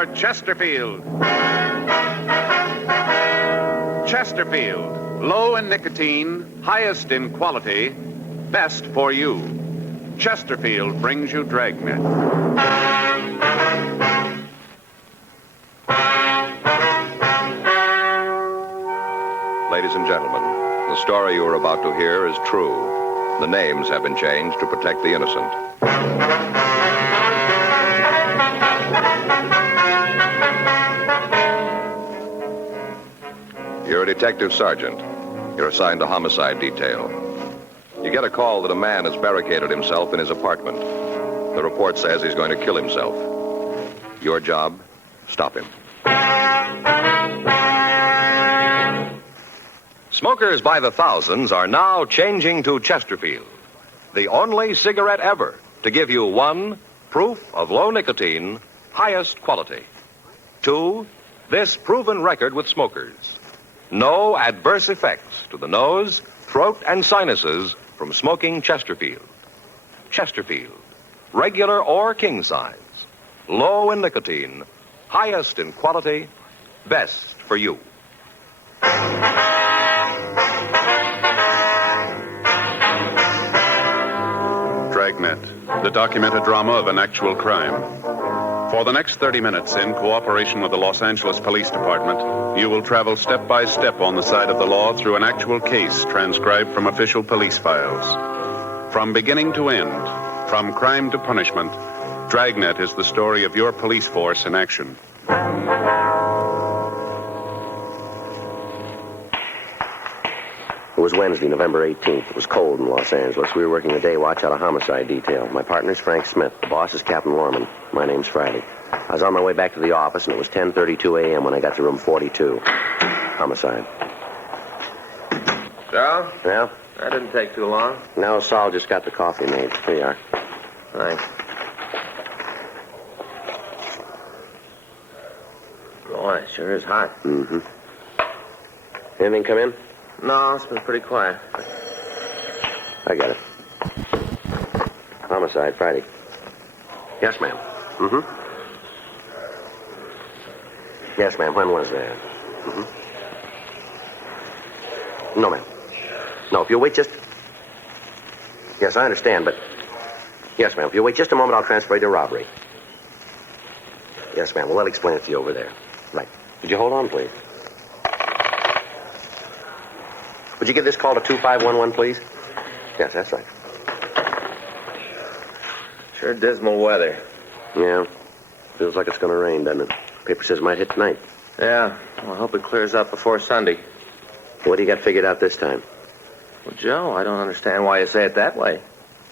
for Chesterfield. Chesterfield, low in nicotine, highest in quality, best for you. Chesterfield brings you Dragnet. Ladies and gentlemen, the story you are about to hear is true. The names have been changed to protect the innocent. You're a detective sergeant. You're assigned to homicide detail. You get a call that a man has barricaded himself in his apartment. The report says he's going to kill himself. Your job, stop him. Smokers by the thousands are now changing to Chesterfield, the only cigarette ever to give you 1, proof of low nicotine, highest quality. 2, this proven record with smokers. No adverse effects to the nose, throat, and sinuses from smoking Chesterfield. Chesterfield, regular or king size, low in nicotine, highest in quality, best for you. Dragnet, the documented drama of an actual crime. For the next 30 minutes, in cooperation with the Los Angeles Police Department, you will travel step by step on the side of the law through an actual case transcribed from official police files. From beginning to end, from crime to punishment, Dragnet is the story of your police force in action. It was Wednesday, November 18th. It was cold in Los Angeles. We were working a day watch out of homicide detail. My partner's Frank Smith. The boss is Captain Lorman. My name's Friday. I was on my way back to the office, and it was 10:32 a.m. when I got to room 42. Homicide. Joe? Yeah? That didn't take too long. No, Saul just got the coffee made. Here you are. Thanks. Boy, it sure is hot. Mm-hmm. Anything come in? No, it's been pretty quiet. I got it. Homicide, Friday. Yes, ma'am. Mm-hmm. Yes, ma'am. When was that? Mm-hmm. No, ma'am. No, if you'll wait just... Yes, I understand, but... Yes, ma'am. If you'll wait just a moment, I'll transfer you to robbery. Yes, ma'am. Well, I'll explain it to you over there. Right. Would you hold on, please? Would you give this call to 2511, please? Yes, that's right. Sure dismal weather. Yeah. Feels like it's going to rain, doesn't it? Paper says it might hit tonight. Yeah. Well, I hope it clears up before Sunday. What do you got figured out this time? Well, Joe, I don't understand why you say it that way.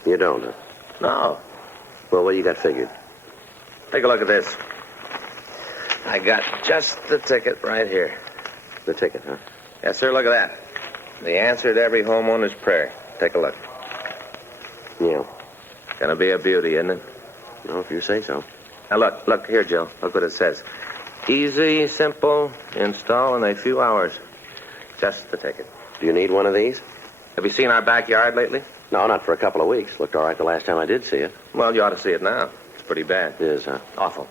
You don't, huh? No. Well, what do you got figured? Take a look at this. I got just the ticket right here. The ticket, huh? Yes, sir, look at that. The answer to every homeowner's prayer. Take a look. Yeah. Gonna be a beauty, isn't it? No, if you say so. Now, look here, Joe. Look what it says. Easy, simple, install in a few hours. Just the ticket. Do you need one of these? Have you seen our backyard lately? No, not for a couple of weeks. Looked all right the last time I did see it. Well, you ought to see it now. It's pretty bad. It is, huh? Awful.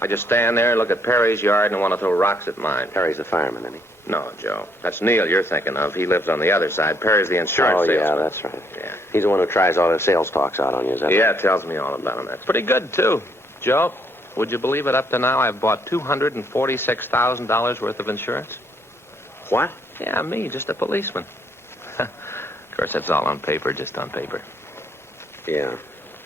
I just stand there and look at Perry's yard and want to throw rocks at mine. Perry's the fireman, isn't he? No, Joe. That's Neil you're thinking of. He lives on the other side. Perry's the insurance salesman. Yeah, that's right. Yeah. He's the one who tries all the sales talks out on you, is that Yeah, right? tells me all about him. That's pretty good, too. Joe, would you believe it? Up to now, I've bought $246,000 worth of insurance. What? Yeah, me, just a policeman. Of course, that's all on paper, just on paper. Yeah.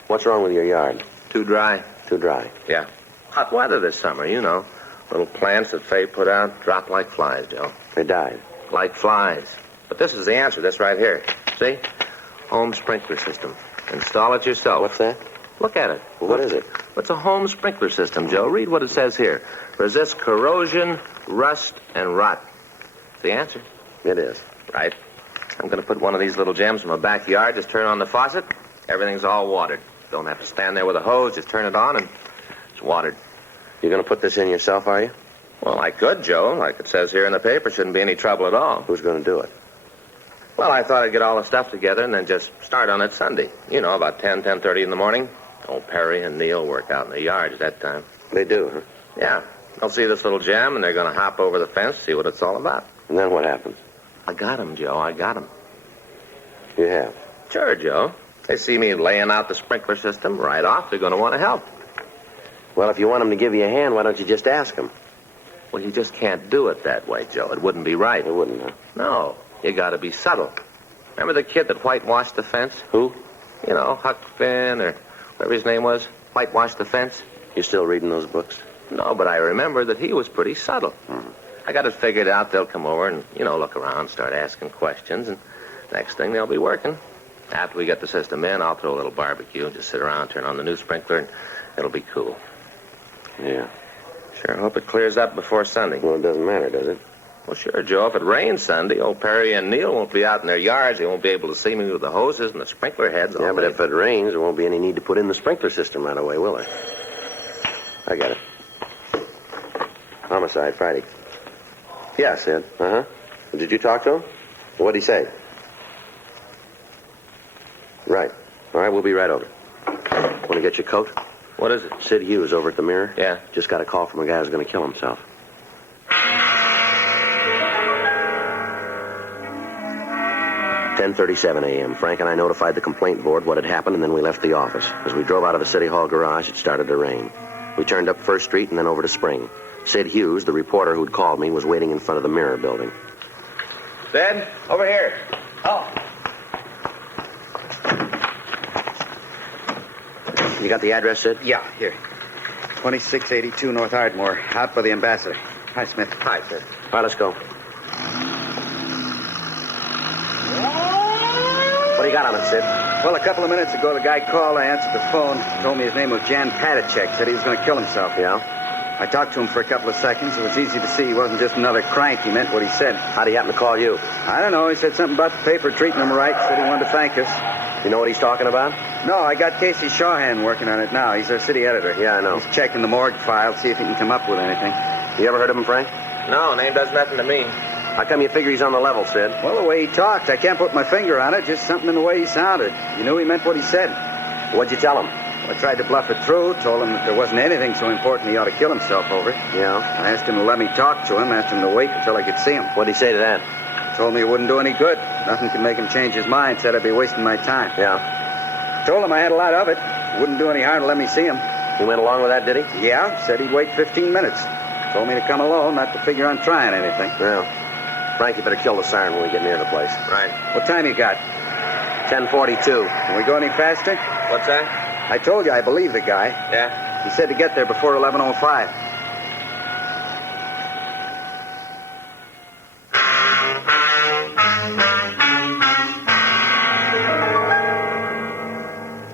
What's wrong with your yard? Too dry? Too dry. Yeah. Hot weather this summer, you know. Little plants that Faye put out drop like flies, Joe. They died. Like flies. But this is the answer, this right here. See? Home sprinkler system. Install it yourself. What's that? Look at it. Well, what is it? It's a home sprinkler system, Joe. Read what it says here. Resists corrosion, rust, and rot. It's the answer. It is. Right. I'm going to put one of these little gems in my backyard. Just turn on the faucet. Everything's all watered. Don't have to stand there with a hose. Just turn it on and it's watered. You're going to put this in yourself, are you? Well, I could, Joe. Like it says here in the paper, shouldn't be any trouble at all. Who's going to do it? Well, I thought I'd get all the stuff together and then just start on it Sunday. You know, about 10:30 in the morning. Old Perry and Neil work out in the yard at that time. They do, huh? Yeah. They'll see this little jam, and they're going to hop over the fence, see what it's all about. And then what happens? I got 'em, Joe. I got 'em. You have? Sure, Joe. They see me laying out the sprinkler system right off. They're going to want to help. Well, if you want them to give you a hand, why don't you just ask them? Well, you just can't do it that way, Joe. It wouldn't be right. It wouldn't, huh? No. You got to be subtle. Remember the kid that whitewashed the fence? Who? You know, Huck Finn or whatever his name was. Whitewashed the fence. You still reading those books? No, but I remember that he was pretty subtle. I got it figured out. They'll come over and, look around, start asking questions, and next thing they'll be working. After we get the system in, I'll throw a little barbecue and just sit around, turn on the new sprinkler, and it'll be cool. Yeah. Sure hope it clears up before Sunday. Well, it doesn't matter, does it? Well, sure, Joe. If it rains Sunday, old Perry and Neil won't be out in their yards. They won't be able to see me with the hoses and the sprinkler heads. Yeah, but if it rains, there won't be any need to put in the sprinkler system right away, will there? I got it. Homicide, Friday. Yeah, Sid. Uh-huh. Did you talk to him? What'd he say? Right. All right, we'll be right over. Want to get your coat? What is it? Sid Hughes over at the Mirror. Yeah. Just got a call from a guy who's going to kill himself. 10:37 a.m. Frank and I notified the complaint board what had happened, and then we left the office. As we drove out of the City Hall garage, it started to rain. We turned up First Street and then over to Spring. Sid Hughes, the reporter who'd called me, was waiting in front of the Mirror building. Sid, over here. Oh. You got the address, Sid? Yeah, here. 2682 North Ardmore, out by the Ambassador. Hi, Smith. Hi, Sid. All right, let's go. What do you got on it, Sid? Well, a couple of minutes ago, the guy called. I answered the phone. Told me his name was Jan Patacek. Said he was going to kill himself. Yeah? I talked to him for a couple of seconds. It was easy to see he wasn't just another crank. He meant what he said. How'd he happen to call you? I don't know. He said something about the paper treating him right. Said he wanted to thank us. You know what he's talking about? No, I got Casey Shawhan working on it now. He's our city editor. Yeah, I know. He's checking the morgue file, see if he can come up with anything. You ever heard of him, Frank? No, name does nothing to me. How come you figure he's on the level, Sid? Well, the way he talked, I can't put my finger on it. Just something in the way he sounded. You knew he meant what he said. What'd you tell him? I tried to bluff it through, told him that there wasn't anything so important he ought to kill himself over it. Yeah? I asked him to let me talk to him, asked him to wait until I could see him. What'd he say to that? Told me it wouldn't do any good. Nothing could make him change his mind, said I'd be wasting my time. Yeah. Told him I had a lot of it. Wouldn't do any harm to let me see him. He went along with that, did he? Yeah, said he'd wait 15 minutes. Told me to come alone, not to figure on trying anything. Yeah. Frank, you better kill the siren when we get near the place. Right. What time you got? 10:42. Can we go any faster? What's that? I told you I believe the guy. Yeah? He said to get there before 11:05.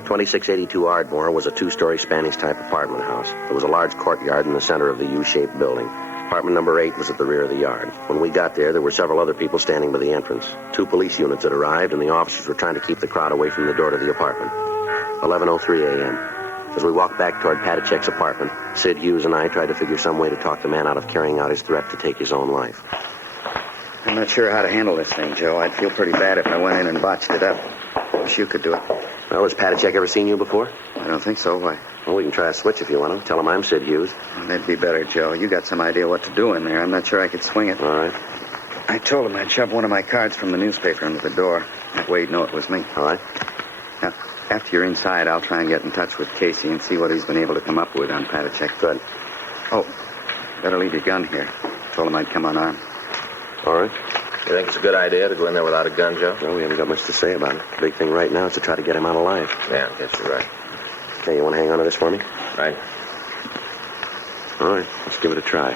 .2682 Ardmore was a two-story Spanish-type apartment house. There was a large courtyard in the center of the U-shaped building. Apartment number 8 was at the rear of the yard. When we got there were several other people standing by the entrance. 2 police units had arrived, and the officers were trying to keep the crowd away from the door to the apartment. 11:03 a.m. As we walked back toward Patacek's apartment, Sid Hughes and I tried to figure some way to talk the man out of carrying out his threat to take his own life. I'm not sure how to handle this thing, Joe. I'd feel pretty bad if I went in and botched it up. Wish you could do it. Well, has Patacek ever seen you before? I don't think so. Why? Well, we can try a switch if you want to. Tell him I'm Sid Hughes. Well, that'd be better, Joe. You got some idea what to do in there. I'm not sure I could swing it. All right. I told him I'd shove one of my cards from the newspaper under the door. That way he'd know it was me. All right. Now, after you're inside, I'll try and get in touch with Casey and see what he's been able to come up with on Patacek. Good. Oh, better leave your gun here. Told him I'd come unarmed. All right. You think it's a good idea to go in there without a gun, Joe? Well, we haven't got much to say about it. The big thing right now is to try to get him out alive. Yeah, I guess you're right. Okay, you want to hang on to this for me? Right. All right, let's give it a try.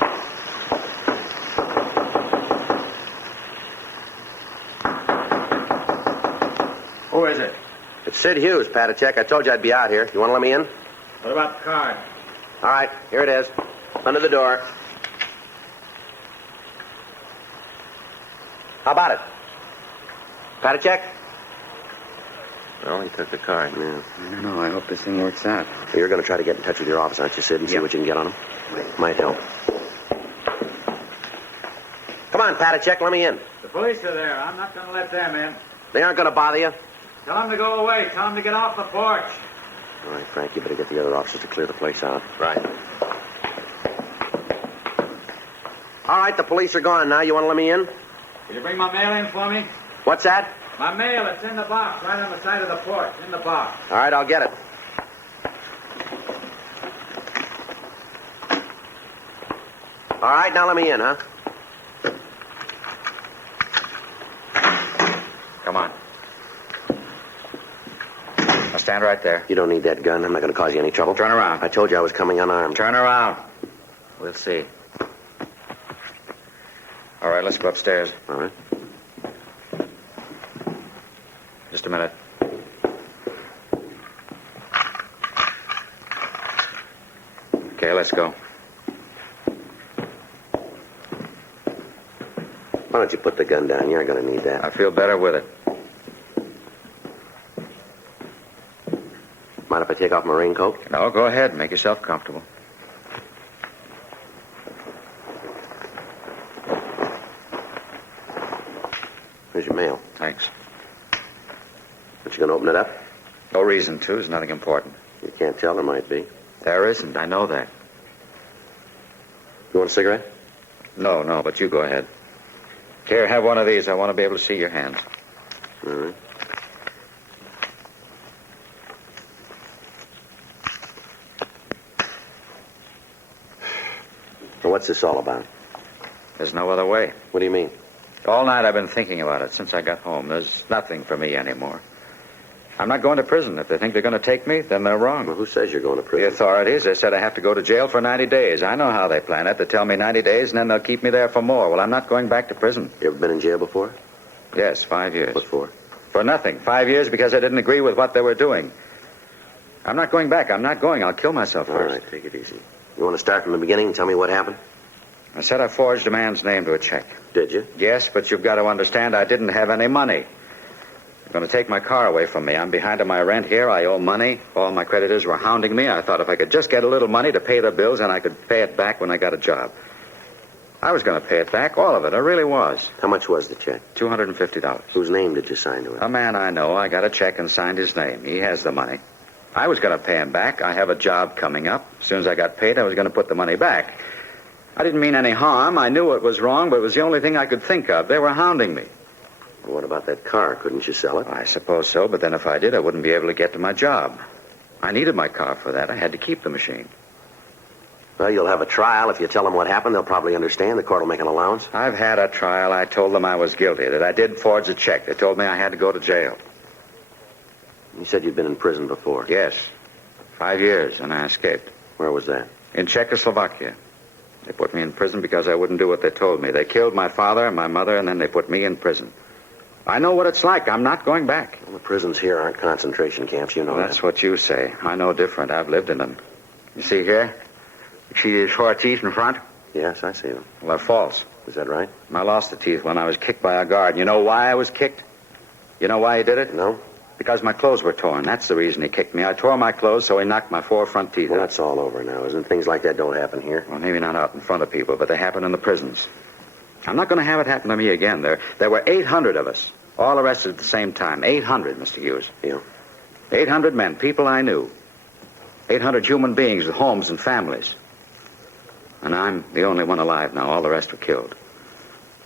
Who is it? It's Sid Hughes, Patacek. I told you I'd be out here. You want to let me in? What about the card? All right, here it is. Under the door. How about it? Patacek? Well, he took the card. Yeah. I don't know. I hope this thing works out. You're going to try to get in touch with your office, aren't you, Sid, and see Yeah. what you can get on him? Might help. Come on, Patacek, let me in. The police are there. I'm not going to let them in. They aren't going to bother you. Tell them to go away. Tell them to get off the porch. All right, Frank, you better get the other officers to clear the place out. Right. All right, the police are gone now. You want to let me in? Will you bring my mail in for me? What's that? My mail, it's in the box, right on the side of the porch. In the box. All right, I'll get it. All right, now let me in, huh? Come on. Now stand right there. You don't need that gun. I'm not going to cause you any trouble. Turn around. I told you I was coming unarmed. Turn around. We'll see. All right, let's go upstairs. All right. Just a minute. Okay, let's go. Why don't you put the gun down? You aren't going to need that. I feel better with it. Mind if I take off my raincoat? No, go ahead. Make yourself comfortable. Here's your mail. Thanks. But you going to open it up? No reason to. It's nothing important. You can't tell. There might be. There isn't. I know that. You want a cigarette? No, but you go ahead. Here, have one of these. I want to be able to see your hands. All right. So what's this all about? There's no other way. What do you mean? All night I've been thinking about it since I got home. There's nothing for me anymore. I'm not going to prison. If they think they're going to take me, then they're wrong. Well, who says you're going to The prison? authorities, they said I have to go to jail for 90 days. I know how they plan it. They tell me 90 days, and then they'll keep me there for more. Well, I'm not going back to prison. You ever been in jail before? Yes, 5 years. What for? For nothing. 5 years because I didn't agree with what they were doing. I'm not going back. I'm not going. I'll kill myself All first. right, take it easy. You want to start from the beginning and tell me what happened? I said I forged a man's name to a check. Did you? Yes, but you've got to understand I didn't have any money. They're going to take my car away from me. I'm behind on my rent here. I owe money. All my creditors were hounding me. I thought if I could just get a little money to pay their bills, then I could pay it back when I got a job. I was going to pay it back, all of it. I really was. How much was the check? $250. Whose name did you sign to it? A man I know. I got a check and signed his name. He has the money. I was going to pay him back. I have a job coming up. As soon as I got paid, I was going to put the money back. I didn't mean any harm. I knew it was wrong, but it was the only thing I could think of. They were hounding me. Well, what about that car? Couldn't you sell it? I suppose so, but then if I did, I wouldn't be able to get to my job. I needed my car for that. I had to keep the machine. Well, you'll have a trial. If you tell them what happened, they'll probably understand. The court will make an allowance. I've had a trial. I told them I was guilty, that I did forge a check. They told me I had to go to jail. You said you'd been in prison before. Yes. 5 years, and I escaped. Where was that? In Czechoslovakia. They put me in prison because I wouldn't do what they told me. They killed my father and my mother, and then they put me in prison. I know what it's like. I'm not going back. Well, the prisons here aren't concentration camps. You know Well, that's that. what you say. I know different. I've lived in them. You see here? You see these 4 teeth in front? Yes, I see them. Well, they're false. Is that right? I lost the teeth when I was kicked by a guard. You know why I was kicked? You know why he did it? No? Because my clothes were torn. That's the reason he kicked me. I tore my clothes, so he knocked my 4 front teeth Well, out. that's all over now, isn't it? Things like that don't happen here. Well, maybe not out in front of people, but they happen in the prisons. I'm not going to have it happen to me again. There were 800 of us, all arrested at the same time. 800, Mr. Hughes. Yeah. 800 men, people I knew. 800 human beings with homes and families. And I'm the only one alive now. All the rest were killed.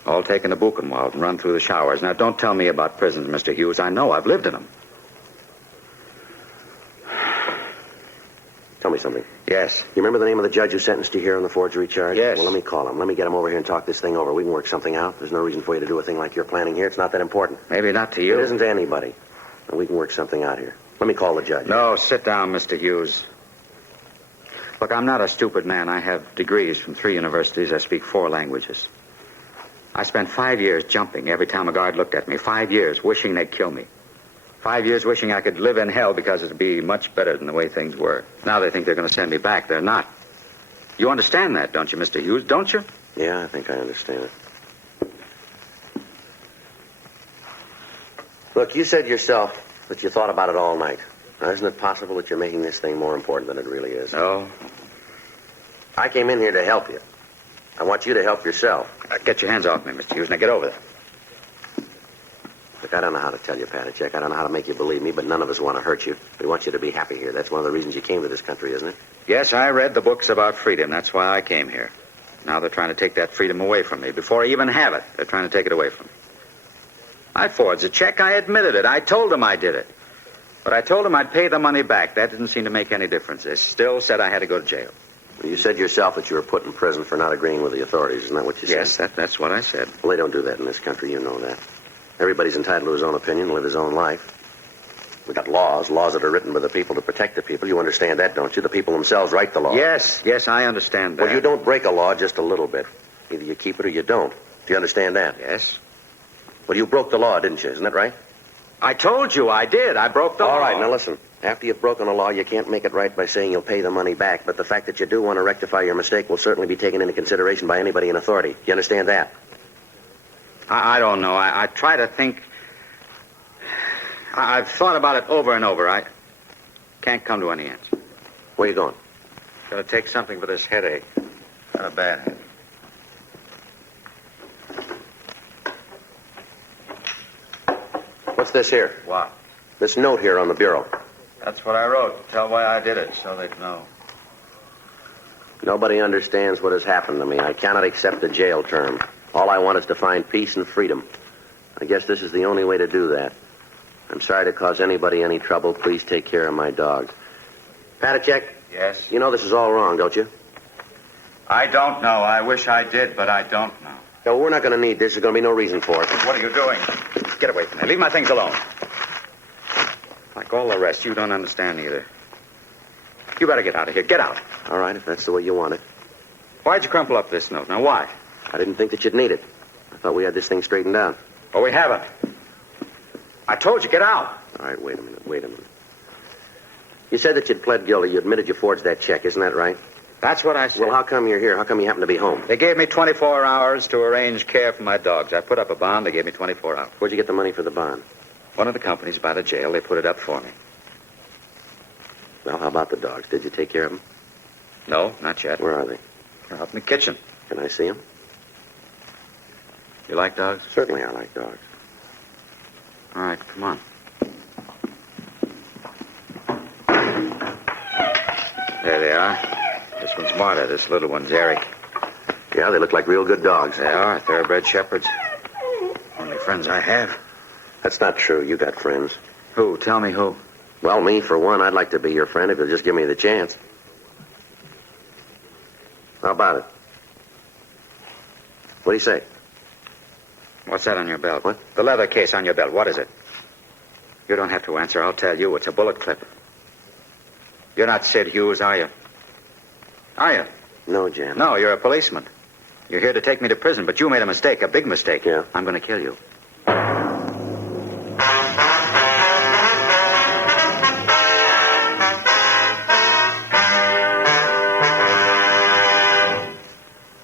All taken to Buchenwald and run through the showers. Now, don't tell me about prisons, Mr. Hughes. I know. I've lived in them. Tell me something. Yes. You remember the name of the judge who sentenced you here on the forgery charge? Yes. Well, let me call him. Let me get him over here and talk this thing over. We can work something out. There's no reason for you to do a thing like you're planning here. It's not that important. Maybe not to you. It isn't to anybody. And we can work something out here. Let me call the judge. No, sit down, Mr. Hughes. Look, I'm not a stupid man. I have degrees from 3 universities. I speak 4 languages. I spent 5 years jumping every time a guard looked at me. 5 years wishing they'd kill me. 5 years wishing I could live in hell because it'd be much better than the way things were. Now they think they're going to send me back. They're not. You understand that, don't you, Mr. Hughes? Don't you? Yeah, I think I understand it. Look, you said yourself that you thought about it all night. Now, isn't it possible that you're making this thing more important than it really is? No. I came in here to help you. I want you to help yourself. Get your hands off me, Mr. Hughes. Now get over there. Look, I don't know how to tell you, Patachek. I don't know how to make you believe me, but none of us want to hurt you. We want you to be happy here. That's one of the reasons you came to this country, isn't it? Yes, I read the books about freedom. That's why I came here. Now they're trying to take that freedom away from me. Before I even have it, they're trying to take it away from me. I forged a check. I admitted it. I told them I did it. But I told them I'd pay the money back. That didn't seem to make any difference. They still said I had to go to jail. You said yourself that you were put in prison for not agreeing with the authorities. Isn't that what you said? Yes, that's what I said. Well, they don't do that in this country. You know that. Everybody's entitled to his own opinion, live his own life. We've got laws that are written by the people to protect the people. You understand that, don't you? The people themselves write the law. Yes, I understand that. Well, you don't break a law just a little bit. Either you keep it or you don't. Do you understand that? Yes. Well, you broke the law, didn't you? Isn't that right? I told you I did. I broke the law. All right, now listen. After you've broken a law, you can't make it right by saying you'll pay the money back. But the fact that you do want to rectify your mistake will certainly be taken into consideration by anybody in authority. Do you understand that? I don't know. I try to think. I've thought about it over and over. I can't come to any answer. Where you going? Gotta take something for this headache. Got a bad head. What's this here? What? This note here on the bureau. That's what I wrote. Tell why I did it, so they'd know. Nobody understands what has happened to me. I cannot accept a jail term. All I want is to find peace and freedom. I guess this is the only way to do that. I'm sorry to cause anybody any trouble. Please take care of my dog. Patachek? Yes? You know this is all wrong, don't you? I don't know. I wish I did, but I don't know. No, we're not going to need this. There's going to be no reason for it. What are you doing? Get away from me. Leave my things alone. Like all the rest, you don't understand either. You better get out of here. Get out. All right, if that's the way you want it. Why'd you crumple up this note? Now, why? I didn't think that you'd need it. I thought we had this thing straightened out. Oh, we haven't. I told you, get out. All right, wait a minute. You said that you'd pled guilty. You admitted you forged that check. Isn't that right? That's what I said. Well, how come you're here? How come you happen to be home? They gave me 24 hours to arrange care for my dogs. I put up a bond. They gave me 24 hours. Where'd you get the money for the bond? One of the companies by the jail, they put it up for me. Well, how about the dogs? Did you take care of them? No, not yet. Where are they? They're out in the kitchen. Can I see them? You like dogs? Certainly I like dogs. All right, come on. There they are. This one's Marta. This little one's Eric. Yeah, they look like real good dogs. They are thoroughbred shepherds. Only friends I have. That's not true. You got friends. Who? Tell me who. Well, me, for one, I'd like to be your friend if you'll just give me the chance. How about it? What do you say? What's that on your belt? What? The leather case on your belt. What is it? You don't have to answer. I'll tell you. It's a bullet clip. You're not Sid Hughes, are you? Are you? No, Jan. No, you're a policeman. You're here to take me to prison, but you made a mistake, a big mistake. Yeah? I'm going to kill you.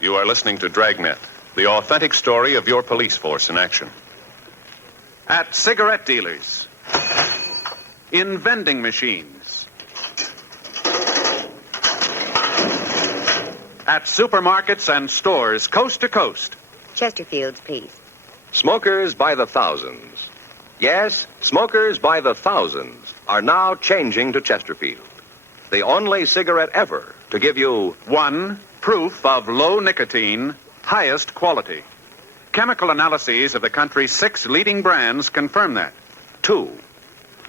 You are listening to Dragnet, the authentic story of your police force in action. At cigarette dealers, in vending machines, at supermarkets and stores coast to coast. Chesterfields, please. Smokers by the thousands. Yes, smokers by the thousands are now changing to Chesterfield. The only cigarette ever to give you 1. Proof of low nicotine, highest quality. Chemical analyses of the country's 6 leading brands confirm that. 2.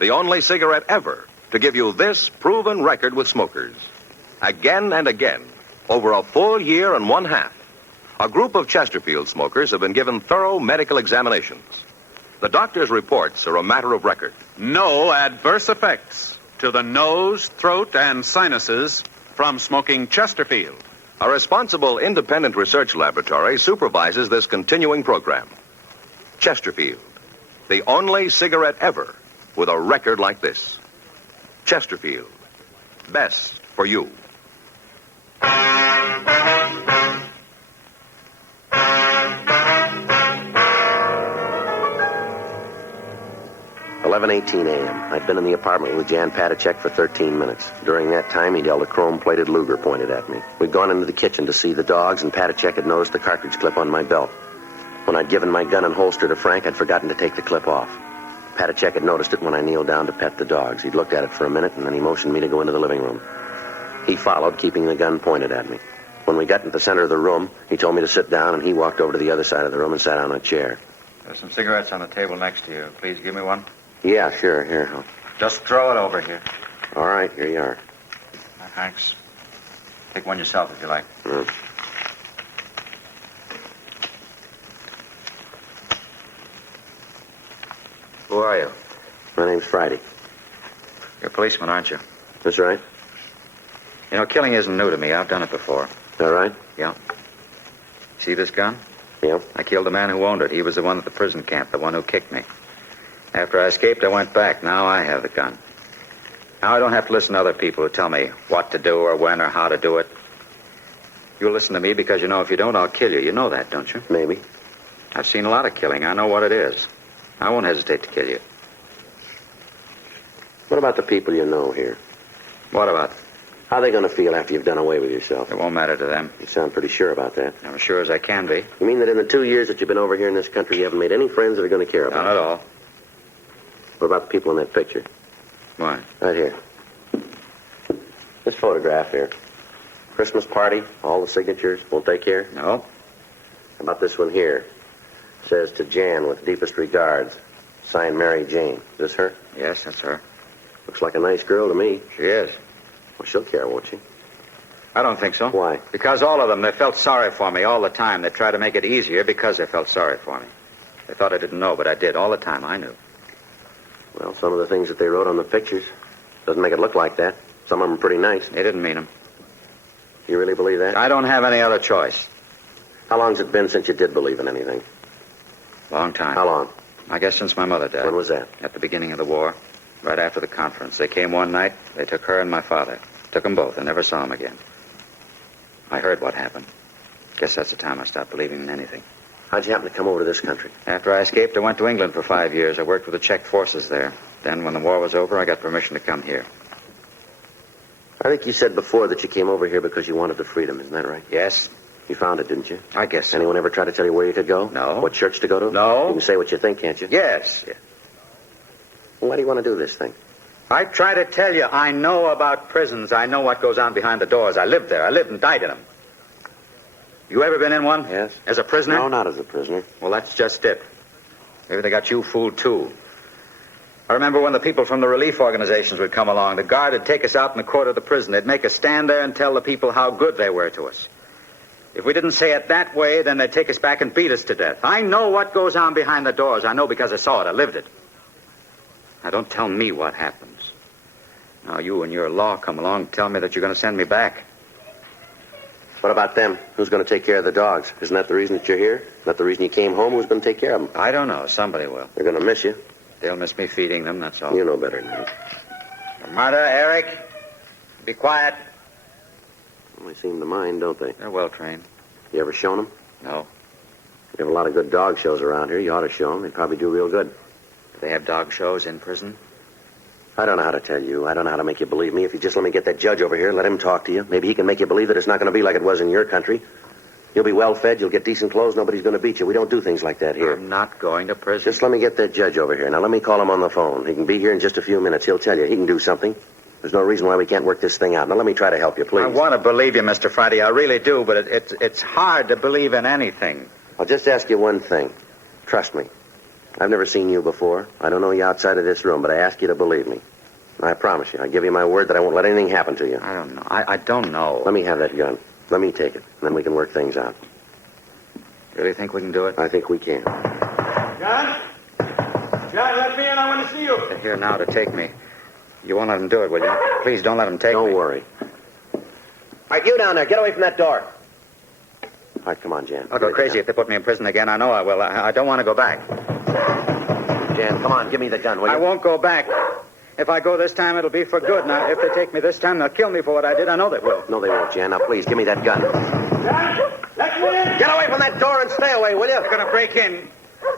The only cigarette ever to give you this proven record with smokers. Again and again, over a full year and 1/2, a group of Chesterfield smokers have been given thorough medical examinations. The doctor's reports are a matter of record. No adverse effects to the nose, throat, and sinuses from smoking Chesterfield. A responsible independent research laboratory supervises this continuing program. Chesterfield, the only cigarette ever with a record like this. Chesterfield, best for you. 11:18 a.m. I'd been in the apartment with Jan Patachek for 13 minutes. During that time, he'd held a chrome-plated Luger pointed at me. We'd gone into the kitchen to see the dogs, and Patachek had noticed the cartridge clip on my belt. When I'd given my gun and holster to Frank, I'd forgotten to take the clip off. Patachek had noticed it when I kneeled down to pet the dogs. He'd looked at it for a minute, and then he motioned me to go into the living room. He followed, keeping the gun pointed at me. When we got into the center of the room, he told me to sit down, and he walked over to the other side of the room and sat on a chair. There's some cigarettes on the table next to you. Please give me one. Yeah, sure. Here. Just throw it over here. All right, here you are. Thanks. Take one yourself if you like. Who are you? My name's Friday. You're a policeman, aren't you? That's right. You know, killing isn't new to me. I've done it before. All right? Yeah. See this gun? Yeah. I killed the man who owned it. He was the one at the prison camp, the one who kicked me. After I escaped, I went back. Now I have the gun. Now I don't have to listen to other people who tell me what to do or when or how to do it. You'll listen to me because you know if you don't, I'll kill you. You know that, don't you? Maybe. I've seen a lot of killing. I know what it is. I won't hesitate to kill you. What about the people you know here? What about? How are they going to feel after you've done away with yourself? It won't matter to them. You sound pretty sure about that. I'm as sure as I can be. You mean that in the 2 years that you've been over here in this country, you haven't made any friends that are going to care about Not at all. What about the people in that picture? Why? Right here. This photograph here. Christmas party, all the signatures. Won't they care? No. How about this one here? Says to Jan with deepest regards. Signed Mary Jane. Is this her? Yes, that's her. Looks like a nice girl to me. She is. Well, she'll care, won't she? I don't think so. Why? Because all of them, they felt sorry for me all the time. They tried to make it easier because they felt sorry for me. They thought I didn't know, but I did. All the time, I knew. Well, some of the things that they wrote on the pictures doesn't make it look like that. Some of them are pretty nice. They didn't mean them. You really believe that? I don't have any other choice. How long's it been since you did believe in anything? Long time. How long? I guess since my mother died. When was that? At the beginning of the war. Right after the conference. They came one night. They took her and my father. Took them both. I never saw them again. I heard what happened. Guess that's the time I stopped believing in anything. How'd you happen to come over to this country? After I escaped, I went to England for 5 years. I worked with the Czech forces there. Then, when the war was over, I got permission to come here. I think you said before that you came over here because you wanted the freedom. Isn't that right? Yes, You found it, didn't you? I guess so. Anyone ever try to tell you where you could go? No. What church to go to? No. You can say what you think, can't you? Yes. Well, why do you want to do this thing? I try to tell you, I know about prisons. I know what goes on behind the doors. I lived there. I lived and died in them. You ever been in one? Yes. As a prisoner? No, not as a prisoner. Well, that's just it. Maybe they got you fooled, too. I remember when the people from the relief organizations would come along. The guard would take us out in the court of the prison. They'd make us stand there and tell the people how good they were to us. If we didn't say it that way, then they'd take us back and beat us to death. I know what goes on behind the doors. I know because I saw it. I lived it. Now, don't tell me what happens. Now, you and your law come along and tell me that you're going to send me back. What about them? Who's going to take care of the dogs? Isn't that the reason that you're here? Isn't that the reason you came home? Who's going to take care of them? I don't know. Somebody will. They're going to miss you. They'll miss me feeding them, that's all. You know better than me. Marta, Eric, be quiet. Well, they seem to mind, don't they? They're well trained. You ever shown them? No. We have a lot of good dog shows around here. You ought to show them. They'd probably do real good. They have dog shows in prison? I don't know how to tell you. I don't know how to make you believe me. If you just let me get that judge over here, let him talk to you. Maybe he can make you believe that it's not going to be like it was in your country. You'll be well fed. You'll get decent clothes. Nobody's going to beat you. We don't do things like that here. I'm not going to prison. Just let me get that judge over here. Now, let me call him on the phone. He can be here in just a few minutes. He'll tell you. He can do something. There's no reason why we can't work this thing out. Now, let me try to help you, please. I want to believe you, Mr. Friday. I really do, but it's hard to believe in anything. I'll just ask you one thing. Trust me. I've never seen you before. I don't know you outside of this room, but I ask you to believe me. I promise you. I give you my word that I won't let anything happen to you. I don't know. I don't know. Let me have that gun. Let me take it. And then we can work things out. Really think we can do it? I think we can. John? John, let me in. I want to see you. They're here now to take me. You won't let them do it, will you? Please don't let them take me. Don't worry. All right, you down there. Get away from that door. All right, come on, Jan. I'll go crazy if they put me in prison again. I know I will. I don't want to go back. Jan, come on. Give me the gun, will you? I won't go back. If I go this time, it'll be for good. Now, if they take me this time, they'll kill me for what I did. I know they will. No, they won't, Jan. Now, please, give me that gun. John, let me in. Get away from that door and stay away, will you? They're going to break in.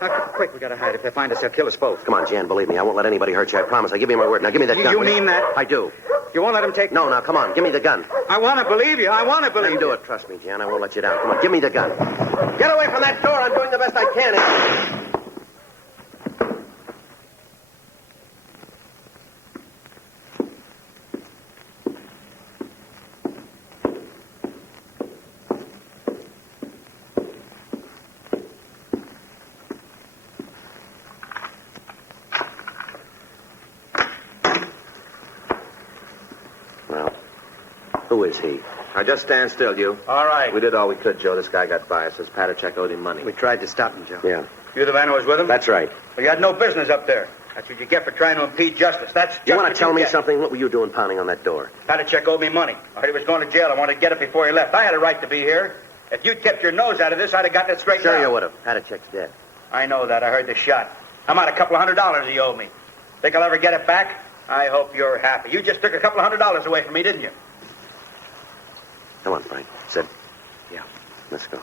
Now, quick, we got to hide. If they find us, they'll kill us both. Come on, Jan, believe me. I won't let anybody hurt you. I promise. I give you my word. Now, give me that gun. You will mean that? I do. You won't let them take me? No, now, come on. Give me the gun. I want to believe you. I want to believe Then do it. Trust me, Jan. I won't let you down. Come on, give me the gun. Get away from that door. I'm doing the best I can here. Well, who is he? Now, just stand still, you. All right. We did all we could, Joe. This guy got by. Says Patachek owed him money. We tried to stop him, Joe. Yeah. You the man who was with him? That's right. Well, you had no business up there. That's what you get for trying to impede justice. That's just You want what to tell me get. something? What were you doing pounding on that door? Patachek owed me money. I heard he was going to jail. I wanted to get it before he left. I had a right to be here. If you'd kept your nose out of this, I'd have gotten it straightened out. Sure you would have. Patachek's dead. I know that. I heard the shot. I'm out $200 he owed me. Think I'll ever get it back? I hope you're happy. You just took $200 away from me, didn't you? Come on, Frank. Sit. Yeah. Let's go.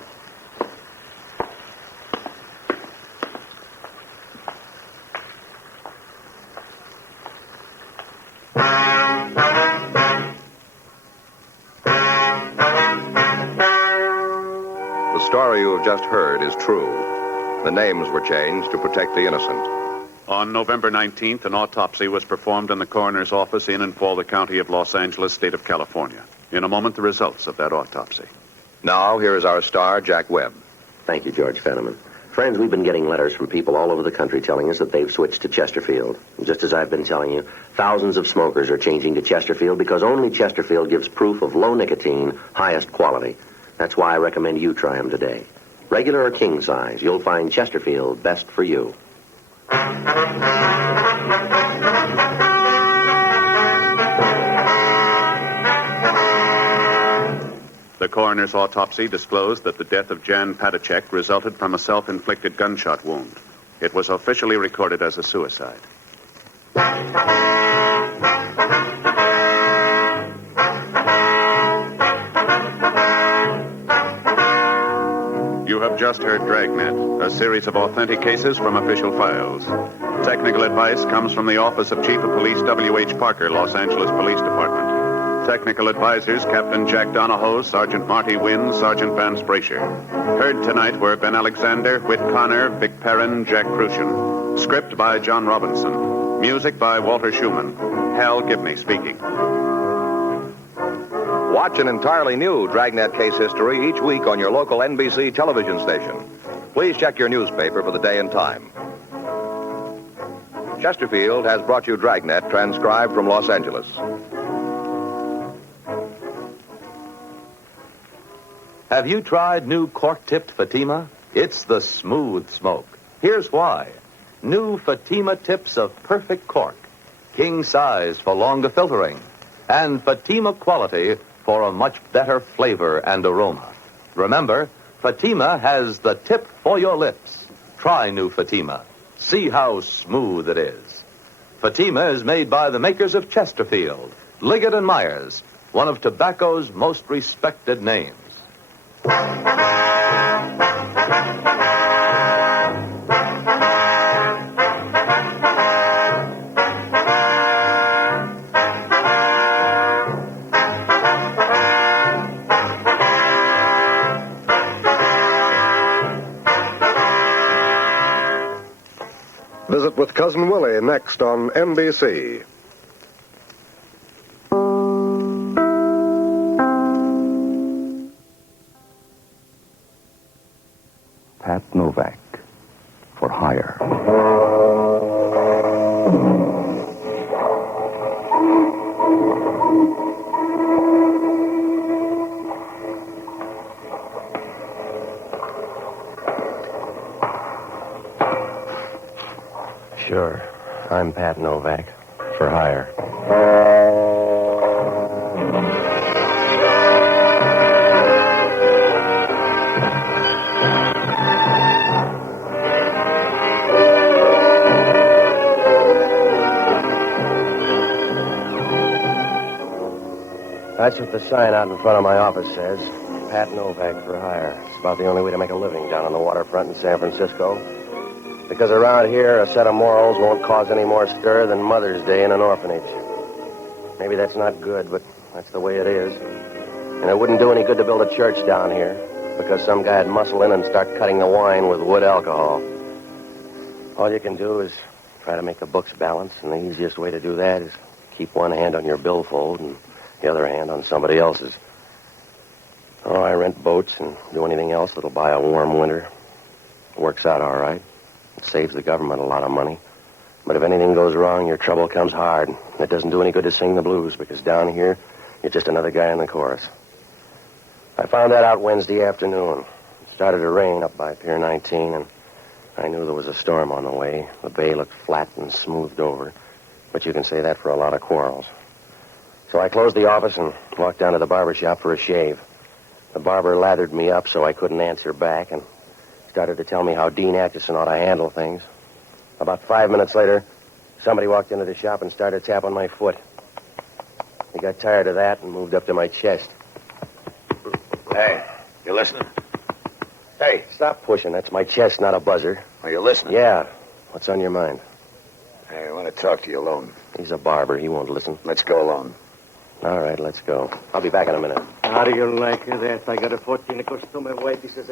The story you have just heard is true. The names were changed to protect the innocent. On November 19th, an autopsy was performed in the coroner's office in and for the county of Los Angeles, state of California. In a moment, the results of that autopsy. Now, here is our star, Jack Webb. Thank you, George Fenneman. Friends, we've been getting letters from people all over the country telling us that they've switched to Chesterfield. And just as I've been telling you, thousands of smokers are changing to Chesterfield because only Chesterfield gives proof of low nicotine, highest quality. That's why I recommend you try them today. Regular or king size, you'll find Chesterfield best for you. The coroner's autopsy disclosed that the death of Jan Patachek resulted from a self-inflicted gunshot wound. It was officially recorded as a suicide. You have just heard Dragnet, a series of authentic cases from official files. Technical advice comes from the Office of Chief of Police W.H. Parker, Los Angeles Police Department. Technical advisors, Captain Jack Donahoe, Sergeant Marty Wynn, Sergeant Vance Brasher. Heard tonight were Ben Alexander, Whit Connor, Vic Perrin, Jack Crucian. Script by John Robinson. Music by Walter Schumann. Hal Gibney speaking. Watch an entirely new Dragnet case history each week on your local NBC television station. Please check your newspaper for the day and time. Chesterfield has brought you Dragnet, transcribed from Los Angeles. Have you tried new cork-tipped Fatima? It's the smooth smoke. Here's why. New Fatima tips of perfect cork. King size for longer filtering. And Fatima quality for a much better flavor and aroma. Remember, Fatima has the tip for your lips. Try new Fatima. See how smooth it is. Fatima is made by the makers of Chesterfield, Liggett & Myers, one of tobacco's most respected names. Visit with Cousin Willie next on NBC. Pat Novak, for hire. Sure. I'm Pat Novak, for hire. That's what the sign out in front of my office says. Pat Novak for hire. It's about the only way to make a living down on the waterfront in San Francisco. Because around here, a set of morals won't cause any more stir than Mother's Day in an orphanage. Maybe that's not good, but that's the way it is. And it wouldn't do any good to build a church down here, because some guy'd muscle in and start cutting the wine with wood alcohol. All you can do is try to make the books balance, and the easiest way to do that is keep one hand on your billfold and the other hand on somebody else's. Oh, I rent boats and do anything else that'll buy a warm winter. It works out all right. It saves the government a lot of money. But if anything goes wrong, your trouble comes hard. And it doesn't do any good to sing the blues, because down here, You're just another guy in the chorus. I found that out Wednesday afternoon. It started to rain up by Pier 19, and I knew there was a storm on the way. The bay looked flat and smoothed over, but you can say that for a lot of quarrels. So I closed the office and walked down to the barber shop for a shave. The barber lathered me up so I couldn't answer back and started to tell me how Dean Atchison ought to handle things. About 5 minutes later, somebody walked into the shop and started tapping my foot. He got tired of that and moved up to my chest. Hey, you listening? Hey. Stop pushing. That's my chest, not a buzzer. Are you listening? Yeah. What's on your mind? Hey, I want to talk to you alone. He's a barber. He won't listen. Let's go alone. All right, let's go. I'll be back in a minute. How do you like that? I got a 14 costume weight. He says...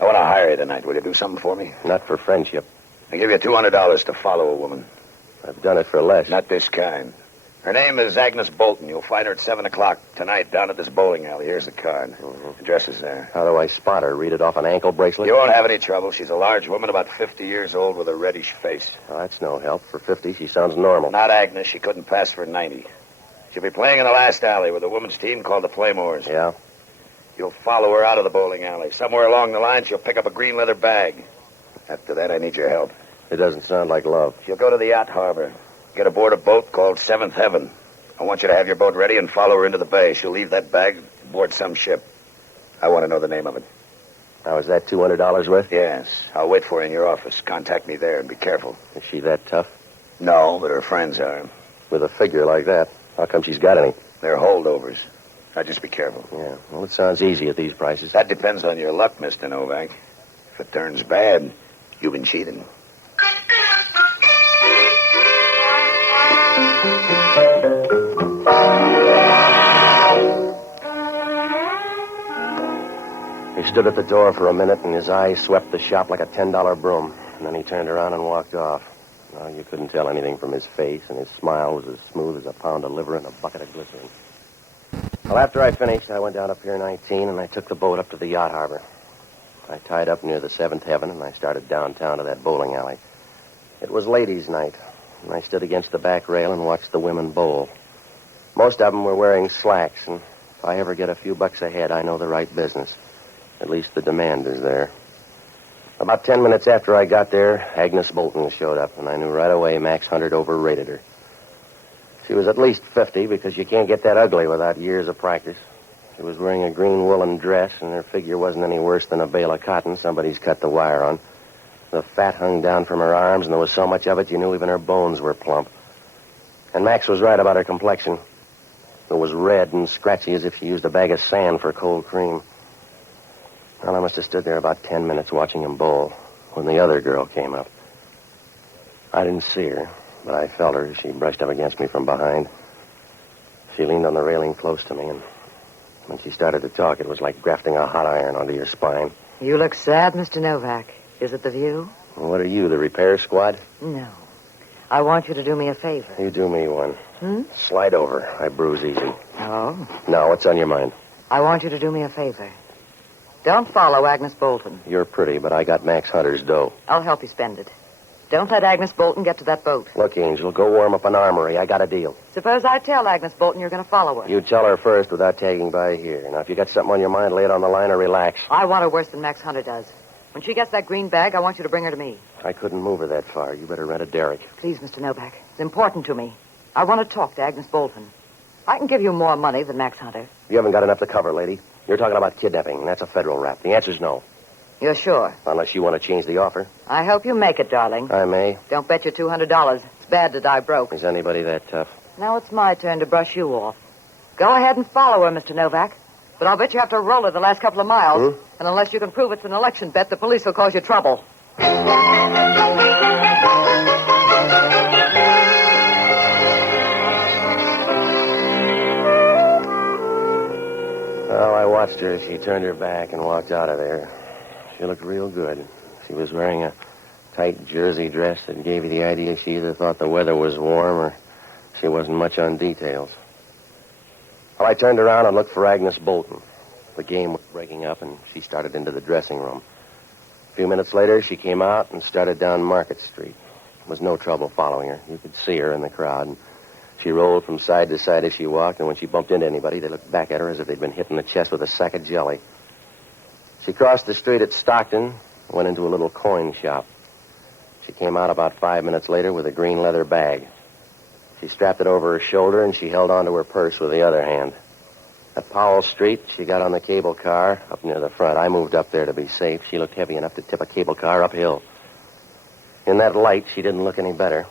I want to hire you tonight. Will you do something for me? Not for friendship. I give you $200 to follow a woman. I've done it for less. Not this kind. Her name is Agnes Bolton. You'll find her at 7 o'clock tonight down at this bowling alley. Here's the card. Mm-hmm. Address is there. How do I spot her? Read it off an ankle bracelet? You won't have any trouble. She's a large woman, about 50 years old, with a reddish face. Oh, that's no help. For 50, she sounds normal. Not Agnes. She couldn't pass for 90. She'll be playing in the last alley with a women's team called the Playmores. Yeah? You'll follow her out of the bowling alley. Somewhere along the line, she'll pick up a green leather bag. After that, I need your help. It doesn't sound like love. She'll go to the yacht harbor, get aboard a boat called Seventh Heaven. I want you to have your boat ready and follow her into the bay. She'll leave that bag aboard some ship. I want to know the name of it. Now, is that $200 worth? Yes. I'll wait for you in your office. Contact me there and be careful. Is she that tough? No, but her friends are. With a figure like that, how come she's got any? They're holdovers. Now, just be careful. Yeah, well, it sounds easy at these prices. That depends on your luck, Mr. Novak. If it turns bad, you've been cheating. He stood at the door for a minute, and his eyes swept the shop like a $10 broom. And then he turned around and walked off. No, you couldn't tell anything from his face, and his smile was as smooth as a pound of liver in a bucket of glycerin. Well, after I finished, I went down to Pier 19, and I took the boat up to the yacht harbor. I tied up near the Seventh Heaven, and I started downtown to that bowling alley. It was ladies' night, and I stood against the back rail and watched the women bowl. Most of them were wearing slacks, and if I ever get a few bucks ahead, I know the right business. At least the demand is there. About 10 minutes after I got there, Agnes Bolton showed up, and I knew right away Max Hunter had overrated her. She was at least 50, because you can't get that ugly without years of practice. She was wearing a green woolen dress, and her figure wasn't any worse than a bale of cotton somebody's cut the wire on. The fat hung down from her arms, and there was so much of it you knew even her bones were plump. And Max was right about her complexion. It was red and scratchy as if she used a bag of sand for cold cream. Well, I must have stood there about 10 minutes watching him bowl when the other girl came up. I didn't see her, but I felt her as she brushed up against me from behind. She leaned on the railing close to me, and when she started to talk, it was like grafting a hot iron onto your spine. You look sad, Mr. Novak. Is it the view? Well, what are you, the repair squad? No. I want you to do me a favor. You do me one. Slide over. I bruise easy. Oh? Now, what's on your mind? I want you to do me a favor. Don't follow Agnes Bolton. You're pretty, but I got Max Hunter's dough. I'll help you spend it. Don't let Agnes Bolton get to that boat. Look, Angel, go warm up an armory. I got a deal. Suppose I tell Agnes Bolton you're going to follow her. You tell her first without tagging by here. Now, if you got something on your mind, lay it on the line or relax. I want her worse than Max Hunter does. When she gets that green bag, I want you to bring her to me. I couldn't move her that far. You better rent a derrick. Please, Mr. Novak. It's important to me. I want to talk to Agnes Bolton. I can give you more money than Max Hunter. You haven't got enough to cover, lady. You're talking about kidnapping, and that's a federal rap. The answer's no. You're sure? Unless you want to change the offer. I hope you make it, darling. I may. Don't bet your $200. It's bad to die broke. Is anybody that tough? Now it's my turn to brush you off. Go ahead and follow her, Mr. Novak. But I'll bet you have to roll her the last couple of miles. And unless you can prove it's an election bet, the police will cause you trouble. Well, I watched her as she turned her back and walked out of there. She looked real good. She was wearing a tight jersey dress that gave you the idea she either thought the weather was warm or she wasn't much on details. Well, I turned around and looked for Agnes Bolton. The game was breaking up, and she started into the dressing room. A few minutes later, she came out and started down Market Street. There was no trouble following her. You could see her in the crowd. And She rolled from side to side as she walked, and when she bumped into anybody, they looked back at her as if they'd been hit in the chest with a sack of jelly. She crossed the street at Stockton and went into a little coin shop. She came out about 5 minutes later with a green leather bag. She strapped it over her shoulder, and she held onto her purse with the other hand. At Powell Street, she got on the cable car up near the front. I moved up there to be safe. She looked heavy enough to tip a cable car uphill. In that light, she didn't look any better.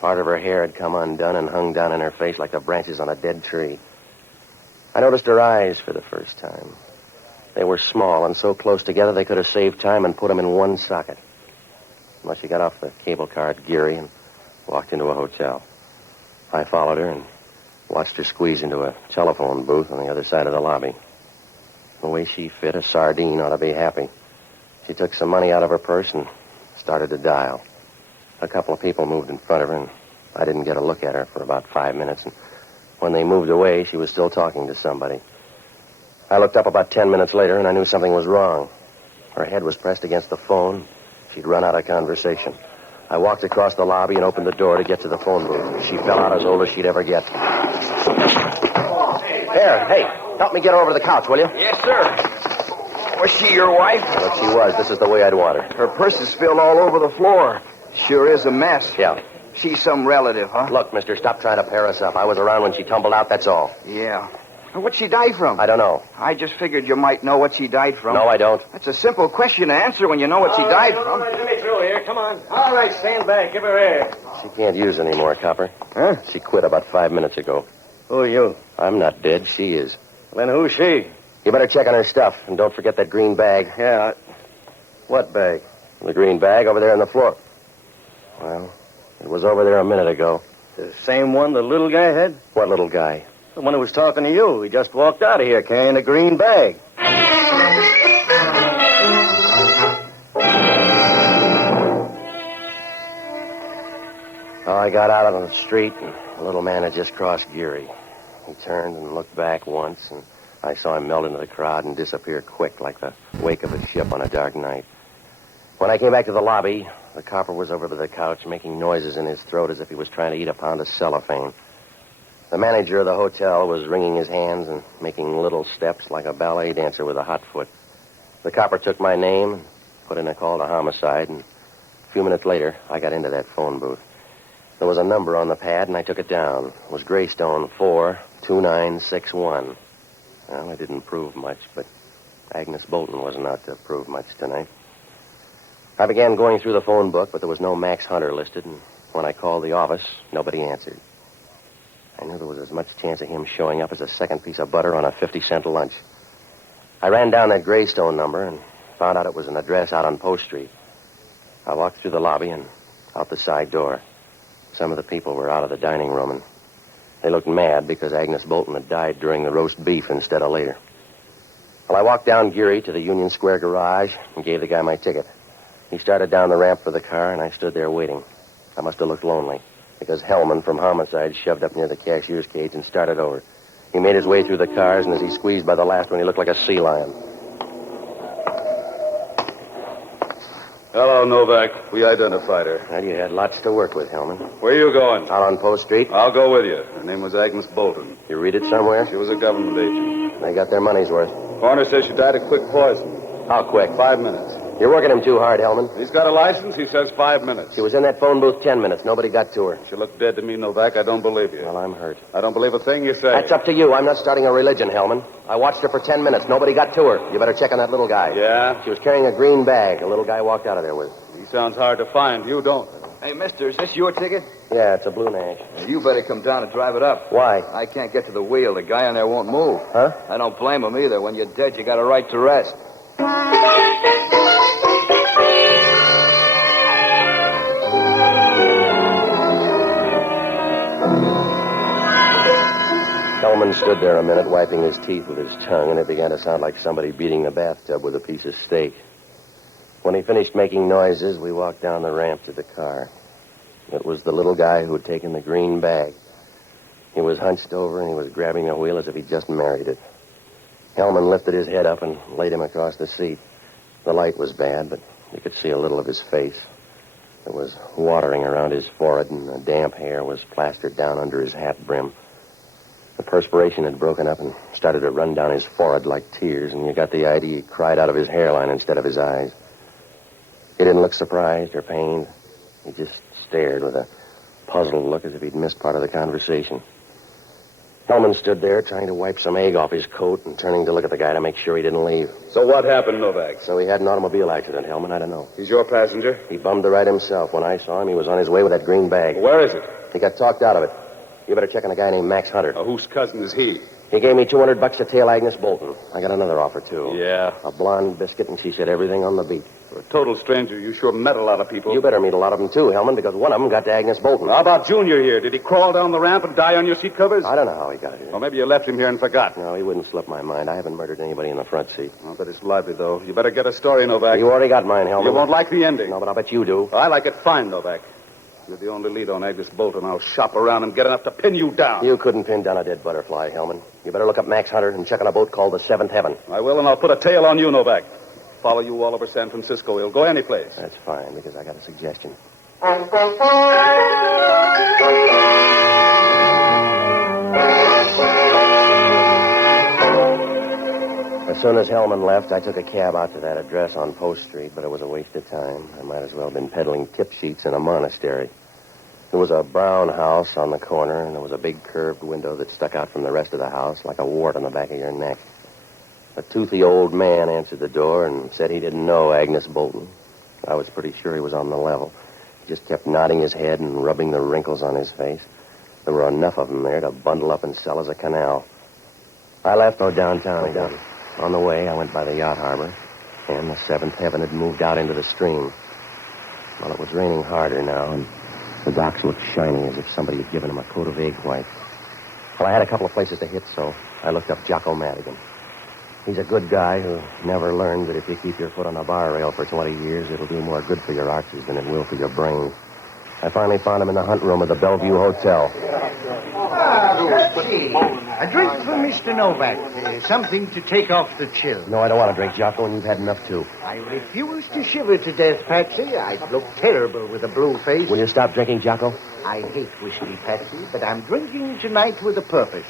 Part of her hair had come undone and hung down in her face like the branches on a dead tree. I noticed her eyes for the first time. They were small and so close together they could have saved time and put them in one socket. Well, she got off the cable car at Geary and walked into a hotel. I followed her and watched her squeeze into a telephone booth on the other side of the lobby. The way she fit, a sardine ought to be happy. She took some money out of her purse and started to dial. A couple of people moved in front of her, and I didn't get a look at her for about 5 minutes. And when they moved away, she was still talking to somebody. I looked up about 10 minutes later, and I knew something was wrong. Her head was pressed against the phone. She'd run out of conversation. I walked across the lobby and opened the door to get to the phone booth. She fell out as old as she'd ever get. There, hey, help me get her over to the couch, will you? Yes, sir. Was she your wife? Well, if she was, this is the way I'd want her. Her purse is spilled all over the floor. Sure is a mess. Yeah. She's some relative, huh? Look, mister, stop trying to pair us up. I was around when she tumbled out, that's all. Yeah. What'd she die from? I don't know. I just figured you might know what she died from. No, I don't. That's a simple question to answer when you know what she died from. All right, let me through here. Come on. All right, stand back. Give her air. She can't use anymore, Copper. Huh? She quit about 5 minutes ago. Who are you? I'm not dead. She is. Then who's she? You better check on her stuff, and don't forget that green bag. Yeah. What bag? The green bag over there on the floor. Well, it was over there a minute ago. The same one the little guy had? What little guy? The one who was talking to you. He just walked out of here carrying a green bag. Oh, I got out on the street, and the little man had just crossed Geary. He turned and looked back once, and I saw him melt into the crowd and disappear quick like the wake of a ship on a dark night. When I came back to the lobby, the copper was over to the couch making noises in his throat as if he was trying to eat a pound of cellophane. The manager of the hotel was wringing his hands and making little steps like a ballet dancer with a hot foot. The copper took my name and put in a call to homicide, and a few minutes later, I got into that phone booth. There was a number on the pad, and I took it down. It was Greystone 42961. Well, it didn't prove much, but Agnes Bolton wasn't out to prove much tonight. I began going through the phone book, but there was no Max Hunter listed, and when I called the office, nobody answered. I knew there was as much chance of him showing up as a second piece of butter on a 50-cent lunch. I ran down that Greystone number and found out it was an address out on Post Street. I walked through the lobby and out the side door. Some of the people were out of the dining room, and they looked mad because Agnes Bolton had died during the roast beef instead of later. Well, I walked down Geary to the Union Square garage and gave the guy my ticket. He started down the ramp for the car, and I stood there waiting. I must have looked lonely, because Hellman from Homicide shoved up near the cashier's cage and started over. He made his way through the cars, and as he squeezed by the last one, he looked like a sea lion. Hello, Novak. We identified her. Well, you had lots to work with, Hellman. Where are you going? Out on Post Street. I'll go with you. Her name was Agnes Bolton. You read it somewhere? She was a government agent. They got their money's worth. Coroner says she died of quick poison. How quick? 5 minutes. You're working him too hard, Hellman. He's got a license. He says 5 minutes. She was in that phone booth 10 minutes. Nobody got to her. She looked dead to me, Novak. I don't believe you. Well, I'm hurt. I don't believe a thing you say. That's up to you. I'm not starting a religion, Hellman. I watched her for 10 minutes. Nobody got to her. You better check on that little guy. Yeah? She was carrying a green bag. A little guy walked out of there with it. He sounds hard to find. You don't. Hey, mister, is this your ticket? Yeah, it's a blue Nash. You better come down and drive it up. Why? I can't get to the wheel. The guy on there won't move. Huh? I don't blame him either. When you're dead, you got a right to rest. Hellman stood there a minute, wiping his teeth with his tongue, and it began to sound like somebody beating a bathtub with a piece of steak. When he finished making noises, we walked down the ramp to the car. It was the little guy who had taken the green bag. He was hunched over, and he was grabbing the wheel as if he'd just married it. Hellman lifted his head up and laid him across the seat. The light was bad, but you could see a little of his face. There was watering around his forehead, and the damp hair was plastered down under his hat brim. The perspiration had broken up and started to run down his forehead like tears, and you got the idea he cried out of his hairline instead of his eyes. He didn't look surprised or pained. He just stared with a puzzled look as if he'd missed part of the conversation. Hellman stood there trying to wipe some egg off his coat and turning to look at the guy to make sure he didn't leave. So what happened, Novak? So he had an automobile accident, Hellman. I don't know. He's your passenger? He bummed the ride himself. When I saw him, he was on his way with that green bag. Where is it? He got talked out of it. You better check on a guy named Max Hunter. Whose cousin is he? He gave me $200 to tail Agnes Bolton. I got another offer, too. Yeah? A blonde biscuit, and she said everything on the beat. For a total stranger, you sure met a lot of people. You better meet a lot of them, too, Hellman, because one of them got to Agnes Bolton. How about Junior here? Did he crawl down the ramp and die on your seat covers? I don't know how he got here. Well, maybe you left him here and forgot. No, he wouldn't slip my mind. I haven't murdered anybody in the front seat. I'll bet it's lively, though. You better get a story, Novak. You already got mine, Hellman. You won't like the ending. No, but I'll bet you do. I like it fine, Novak. You're the only lead on Agnes Bolton. I'll shop around and get enough to pin you down. You couldn't pin down a dead butterfly, Hellman. You better look up Max Hunter and check on a boat called the Seventh Heaven. I will, and I'll put a tail on you, Novak. Follow you all over San Francisco. He'll go any place. That's fine, because I got a suggestion. As soon as Hellman left, I took a cab out to that address on Post Street, but it was a waste of time. I might as well have been peddling tip sheets in a monastery. There was a brown house on the corner, and there was a big curved window that stuck out from the rest of the house like a wart on the back of your neck. A toothy old man answered the door and said he didn't know Agnes Bolton. I was pretty sure he was on the level. He just kept nodding his head and rubbing the wrinkles on his face. There were enough of them there to bundle up and sell as a canal. I left for downtown again. On the way, I went by the yacht harbor, and the Seventh Heaven had moved out into the stream. Well, it was raining harder now, and the docks looked shiny as if somebody had given them a coat of egg white. Well, I had a couple of places to hit, so I looked up Jocko Madigan. He's a good guy who never learned that if you keep your foot on a bar rail for 20 years, it'll do more good for your arches than it will for your brain. I finally found him in the hunt room of the Bellevue Hotel. A drink for Mr. Novak. Something to take off the chill. No, I don't want to drink, Jocko, and you've had enough, too. I refuse to shiver to death, Patsy. I'd look terrible with a blue face. Will you stop drinking, Jocko? I hate whiskey, Patsy, but I'm drinking tonight with a purpose.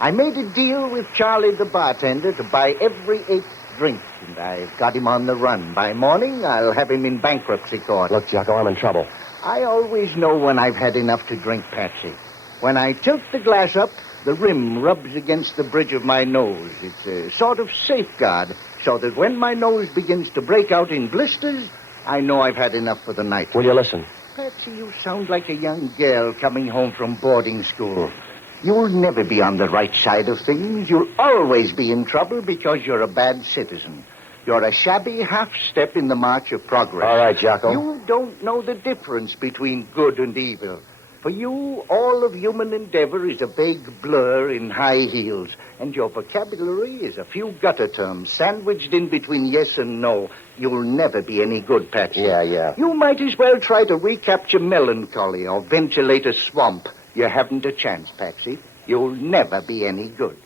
I made a deal with Charlie the bartender to buy every 8th drink, and I've got him on the run. By morning, I'll have him in bankruptcy court. Look, Jocko, I'm in trouble. I always know when I've had enough to drink, Patsy. When I tilt the glass up, the rim rubs against the bridge of my nose. It's a sort of safeguard, so that when my nose begins to break out in blisters, I know I've had enough for the night. Will you listen? Patsy, you sound like a young girl coming home from boarding school. You'll never be on the right side of things. You'll always be in trouble because you're a bad citizen. You're a shabby half-step in the march of progress. All right, Jocko. You don't know the difference between good and evil. For you, all of human endeavor is a vague blur in high heels, and your vocabulary is a few gutter terms sandwiched in between yes and no. You'll never be any good, Patsy. Yeah. You might as well try to recapture melancholy or ventilate a swamp. You haven't a chance, Patsy. You'll never be any good.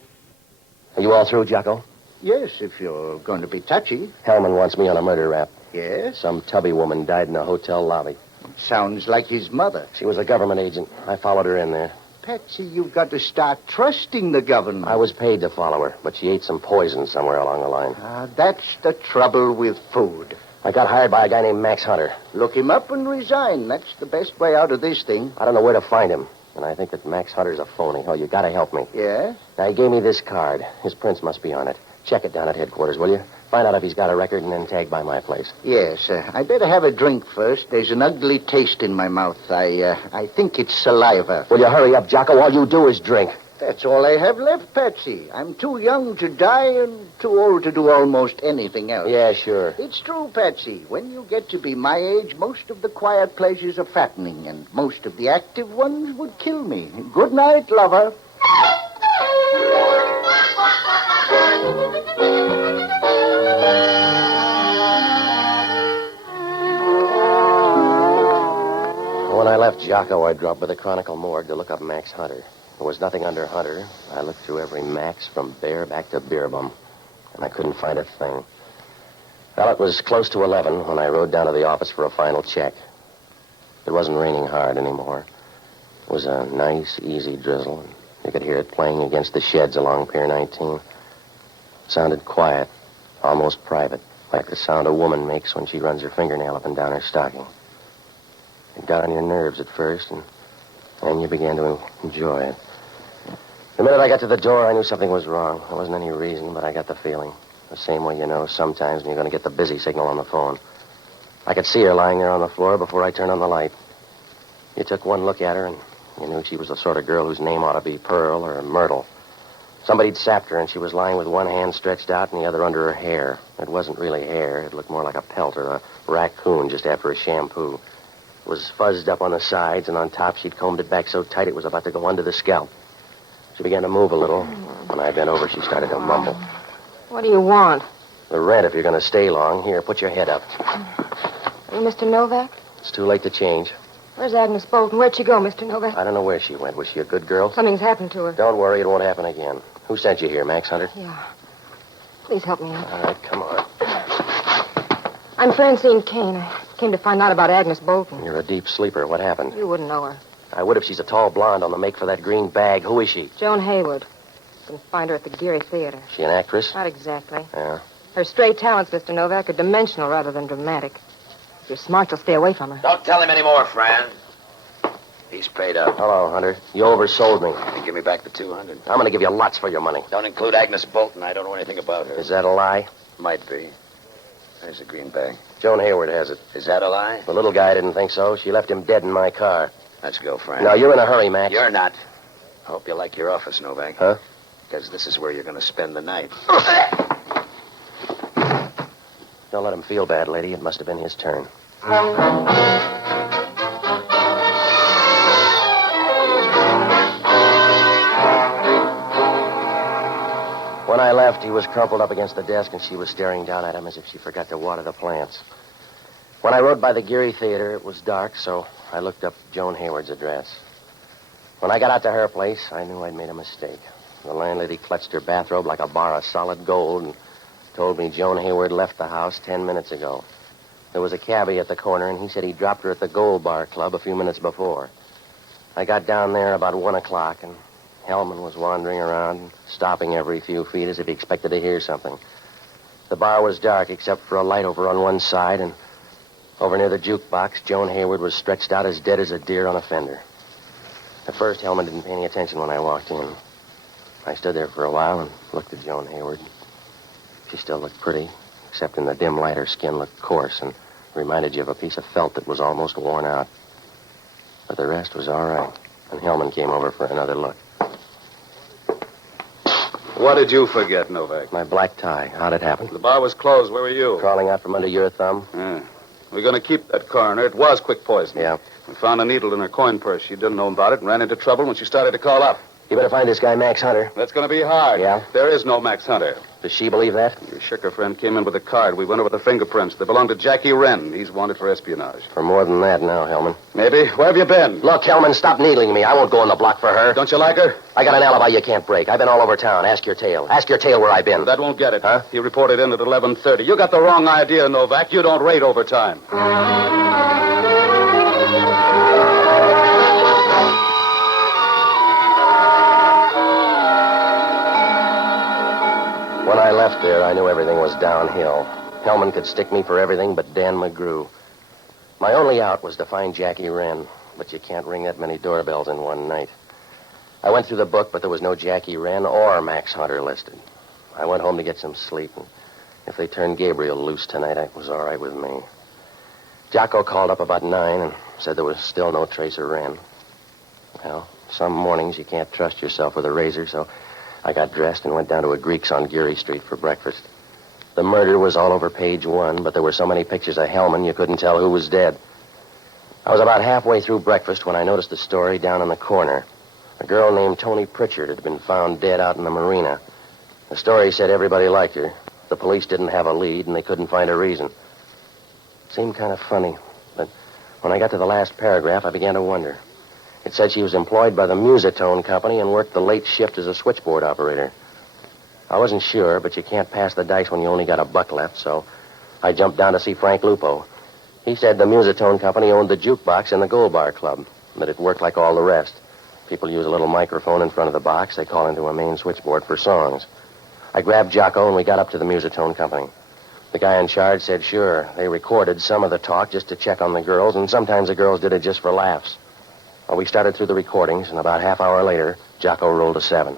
Are you all through, Jocko? Yes, if you're going to be touchy. Hellman wants me on a murder rap. Yes? Some tubby woman died in a hotel lobby. Sounds like his mother. She was a government agent. I followed her in there. Patsy, you've got to start trusting the government. I was paid to follow her, but she ate some poison somewhere along the line. That's the trouble with food. I got hired by a guy named Max Hunter. Look him up and resign. That's the best way out of this thing. I don't know where to find him, and I think that Max Hunter's a phony. Oh, you got to help me. Yeah? Now, he gave me this card. His prints must be on it. Check it down at headquarters, will you? Find out if he's got a record and then tag by my place. Yes, I better have a drink first. There's an ugly taste in my mouth. I think it's saliva. Will you hurry up, Jocko? All you do is drink. That's all I have left, Patsy. I'm too young to die and too old to do almost anything else. Yeah, sure. It's true, Patsy. When you get to be my age, most of the quiet pleasures are fattening, and most of the active ones would kill me. Good night, lover. When I left Jocko, I dropped by the Chronicle morgue to look up Max Hunter. There was nothing under Hunter. I looked through every Max from Bear back to Beer Bum, and I couldn't find a thing. Well, it was close to 11 when I rode down to the office for a final check. It wasn't raining hard anymore. It was a nice, easy drizzle. And you could hear it playing against the sheds along Pier 19. It sounded quiet, almost private, like the sound a woman makes when she runs her fingernail up and down her stocking. It got on your nerves at first, and then you began to enjoy it. The minute I got to the door, I knew something was wrong. There wasn't any reason, but I got the feeling. The same way you know sometimes when you're going to get the busy signal on the phone. I could see her lying there on the floor before I turned on the light. You took one look at her, and you knew she was the sort of girl whose name ought to be Pearl or Myrtle. Somebody'd sapped her, and she was lying with one hand stretched out and the other under her hair. It wasn't really hair. It looked more like a pelt or a raccoon just after a shampoo. It was fuzzed up on the sides, and on top she'd combed it back so tight it was about to go under the scalp. She began to move a little. When I bent over, she started to mumble. What do you want? The rent if you're going to stay long. Here, put your head up. Are you Mr. Novak? It's too late to change. Where's Agnes Bolton? Where'd she go, Mr. Novak? I don't know where she went. Was she a good girl? Something's happened to her. Don't worry, it won't happen again. Who sent you here, Max Hunter? Yeah. Please help me out. All right, come on. I'm Francine Kane. I came to find out about Agnes Bolton. You're a deep sleeper. What happened? You wouldn't know her. I would if she's a tall blonde on the make for that green bag. Who is she? Joan Hayward. You can find her at the Geary Theater. She an actress? Not exactly. Yeah. Her stray talents, Mr. Novak, are dimensional rather than dramatic. If you're smart, you'll stay away from her. Don't tell him anymore, Fran. He's paid up. Hello, Hunter. You oversold me. And give me back the 200. I'm going to give you lots for your money. Don't include Agnes Bolton. I don't know anything about her. Is that a lie? Might be. There's the green bag. Joan Hayward has it. Is that a lie? The little guy didn't think so. She left him dead in my car. Let's go, Fran. Now, you're in a hurry, Max. You're not. I hope you like your office, Novak. Huh? Because this is where you're going to spend the night. Don't let him feel bad, lady. It must have been his turn. When I left, he was crumpled up against the desk, and she was staring down at him as if she forgot to water the plants. When I rode by the Geary Theater, it was dark, so I looked up Joan Hayward's address. When I got out to her place, I knew I'd made a mistake. The landlady clutched her bathrobe like a bar of solid gold and told me Joan Hayward left the house 10 minutes ago. There was a cabbie at the corner, and he said he dropped her at the Gold Bar Club a few minutes before. I got down there about 1 o'clock, and Hellman was wandering around, stopping every few feet as if he expected to hear something. The bar was dark except for a light over on one side, and over near the jukebox, Joan Hayward was stretched out as dead as a deer on a fender. At first, Hellman didn't pay any attention when I walked in. I stood there for a while and looked at Joan Hayward. She still looked pretty, except in the dim light her skin looked coarse and reminded you of a piece of felt that was almost worn out. But the rest was all right, and Hellman came over for another look. What did you forget, Novak? My black tie. How'd it happen? The bar was closed. Where were you? Crawling out from under your thumb. Yeah. We're going to keep that coroner. It was quick poison. Yeah. We found a needle in her coin purse. She didn't know about it and ran into trouble when she started to call up. You better find this guy, Max Hunter. That's going to be hard. Yeah? There is no Max Hunter. Does she believe that? Your Schicker friend came in with a card. We went over the fingerprints. They belong to Jackie Wren. He's wanted for espionage. For more than that now, Hellman. Maybe. Where have you been? Look, Hellman, stop needling me. I won't go on the block for her. Don't you like her? I got an alibi you can't break. I've been all over town. Ask your tail. Ask your tail where I've been. That won't get it. Huh? He reported in at 11:30. You got the wrong idea, Novak. You don't rate overtime. When I left there, I knew everything was downhill. Hellman could stick me for everything but Dan McGrew. My only out was to find Jackie Wren, but you can't ring that many doorbells in one night. I went through the book, but there was no Jackie Wren or Max Hunter listed. I went home to get some sleep, and if they turned Gabriel loose tonight, it was all right with me. Jocko called up about 9 and said there was still no trace of Wren. Well, some mornings you can't trust yourself with a razor, so I got dressed and went down to a Greek's on Geary Street for breakfast. The murder was all over page 1, but there were so many pictures of Hellman you couldn't tell who was dead. I was about halfway through breakfast when I noticed a story down in the corner. A girl named Toni Pritchard had been found dead out in the marina. The story said everybody liked her. The police didn't have a lead, and they couldn't find a reason. It seemed kind of funny, but when I got to the last paragraph, I began to wonder. It said she was employed by the Musitone Company and worked the late shift as a switchboard operator. I wasn't sure, but you can't pass the dice when you only got $1 left, so I jumped down to see Frank Lupo. He said the Musitone Company owned the jukebox and the Gold Bar Club, that it worked like all the rest. People use a little microphone in front of the box. They call into a main switchboard for songs. I grabbed Jocko, and we got up to the Musitone Company. The guy in charge said, sure, they recorded some of the talk just to check on the girls, and sometimes the girls did it just for laughs. Well, we started through the recordings, and about half hour later, Jocko rolled a 7.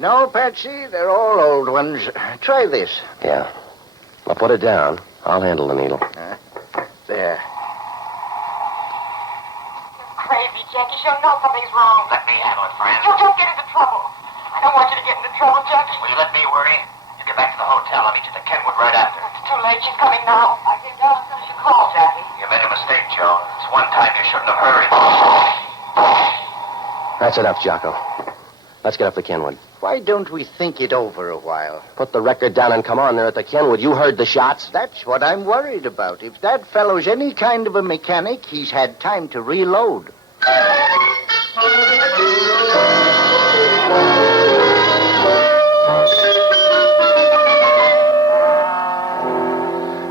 No, Patsy, they're all old ones. Try this. Yeah. Well, put it down. I'll handle the needle. There. Crazy, Jackie. She'll know something's wrong. Let me handle it, friend. You don't get into trouble. I don't want you to get into trouble, Jackie. Will you let me worry? You get back to the hotel. I'll meet you at the Kenwood right after. It's too late. She's coming now. I came down as soon as you called, Jackie. You made a mistake, Joe. It's one time you shouldn't have hurried. That's enough, Jocko. Let's get up to Kenwood. Why don't we think it over a while? Put the record down and come on there at the Kenwood. You heard the shots. That's what I'm worried about. If that fellow's any kind of a mechanic, he's had time to reload.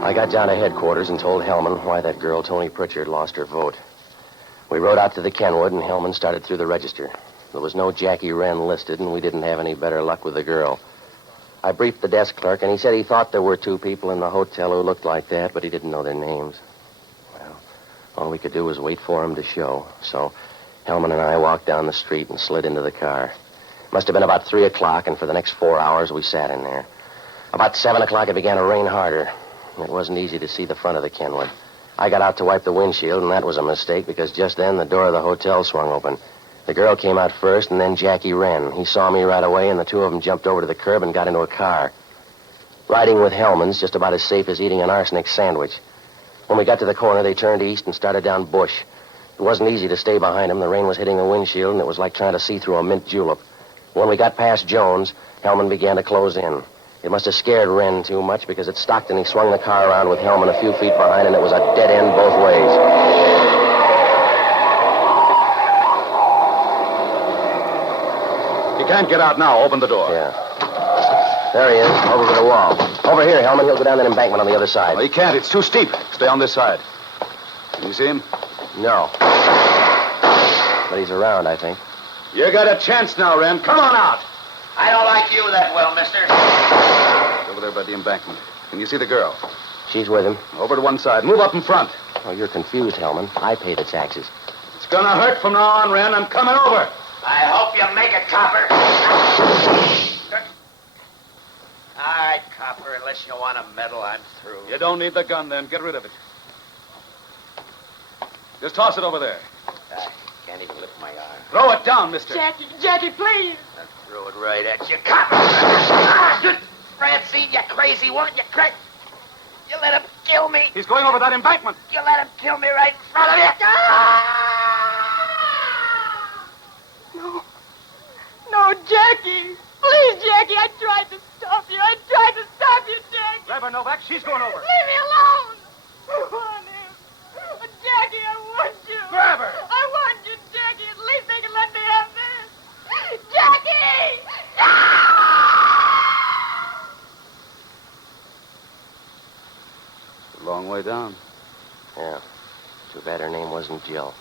I got down to headquarters and told Hellman why that girl, Tony Pritchard, lost her vote. We rode out to the Kenwood, and Hellman started through the register. There was no Jackie Wren listed, and we didn't have any better luck with the girl. I briefed the desk clerk, and he said he thought there were 2 people in the hotel who looked like that, but he didn't know their names. Well, all we could do was wait for him to show. So Hellman and I walked down the street and slid into the car. It must have been about 3 o'clock, and for the next 4 hours we sat in there. About 7 o'clock it began to rain harder. It wasn't easy to see the front of the Kenwood. I got out to wipe the windshield, and that was a mistake because just then the door of the hotel swung open. The girl came out first, and then Jackie Wren. He saw me right away, and the 2 of them jumped over to the curb and got into a car. Riding with Hellman's just about as safe as eating an arsenic sandwich. When we got to the corner, they turned east and started down Bush. It wasn't easy to stay behind them. The rain was hitting the windshield, and it was like trying to see through a mint julep. When we got past Jones, Hellman began to close in. It must have scared Wren too much because it stopped and he swung the car around with Hellman a few feet behind, and it was a dead end both ways. You can't get out now. Open the door. Yeah. There he is, over to the wall. Over here, Hellman. He'll go down that embankment on the other side. Well, he can't. It's too steep. Stay on this side. Can you see him? No. But he's around, I think. You got a chance now, Wren. Come on out. I don't like you that well, mister. Over there by the embankment. Can you see the girl? She's with him. Over to one side. Move up in front. Oh, you're confused, Hellman. I pay the taxes. It's gonna hurt from now on, Wren. I'm coming over. I hope you make it, Copper. All right, Copper. Unless you want a medal, I'm through. You don't need the gun, then. Get rid of it. Just toss it over there. I can't even lift my arm. Throw it down, mister. Jackie, please. I'll throw it right at you, Copper. Francine, you crazy woman. You let him kill me. He's going over that embankment. You let him kill me right in front of you. No, Jackie. Please, Jackie, I tried to stop you. Jackie. Grab her, Novak. She's going over. Leave me alone. I want him. Jackie, I want you. Grab her. I want you, Jackie. At least they can let me have this. Jackie! A long way down. Yeah. Too bad her name wasn't Jill.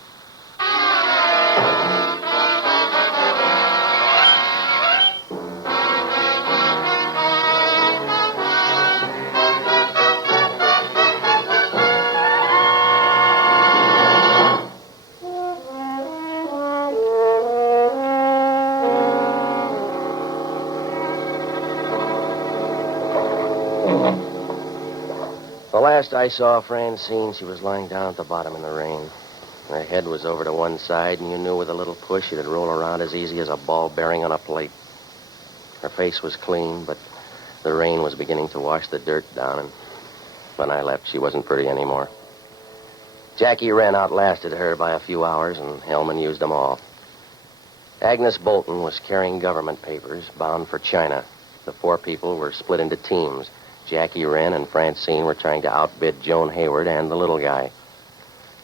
The last I saw of Francine, she was lying down at the bottom in the rain. Her head was over to one side, and you knew with a little push it'd roll around as easy as a ball bearing on a plate. Her face was clean, but the rain was beginning to wash the dirt down, and when I left, she wasn't pretty anymore. Jackie Wren outlasted her by a few hours, and Hellman used them all. Agnes Bolton was carrying government papers bound for China. The 4 people were split into teams. Jackie Wren and Francine were trying to outbid Joan Hayward and the little guy.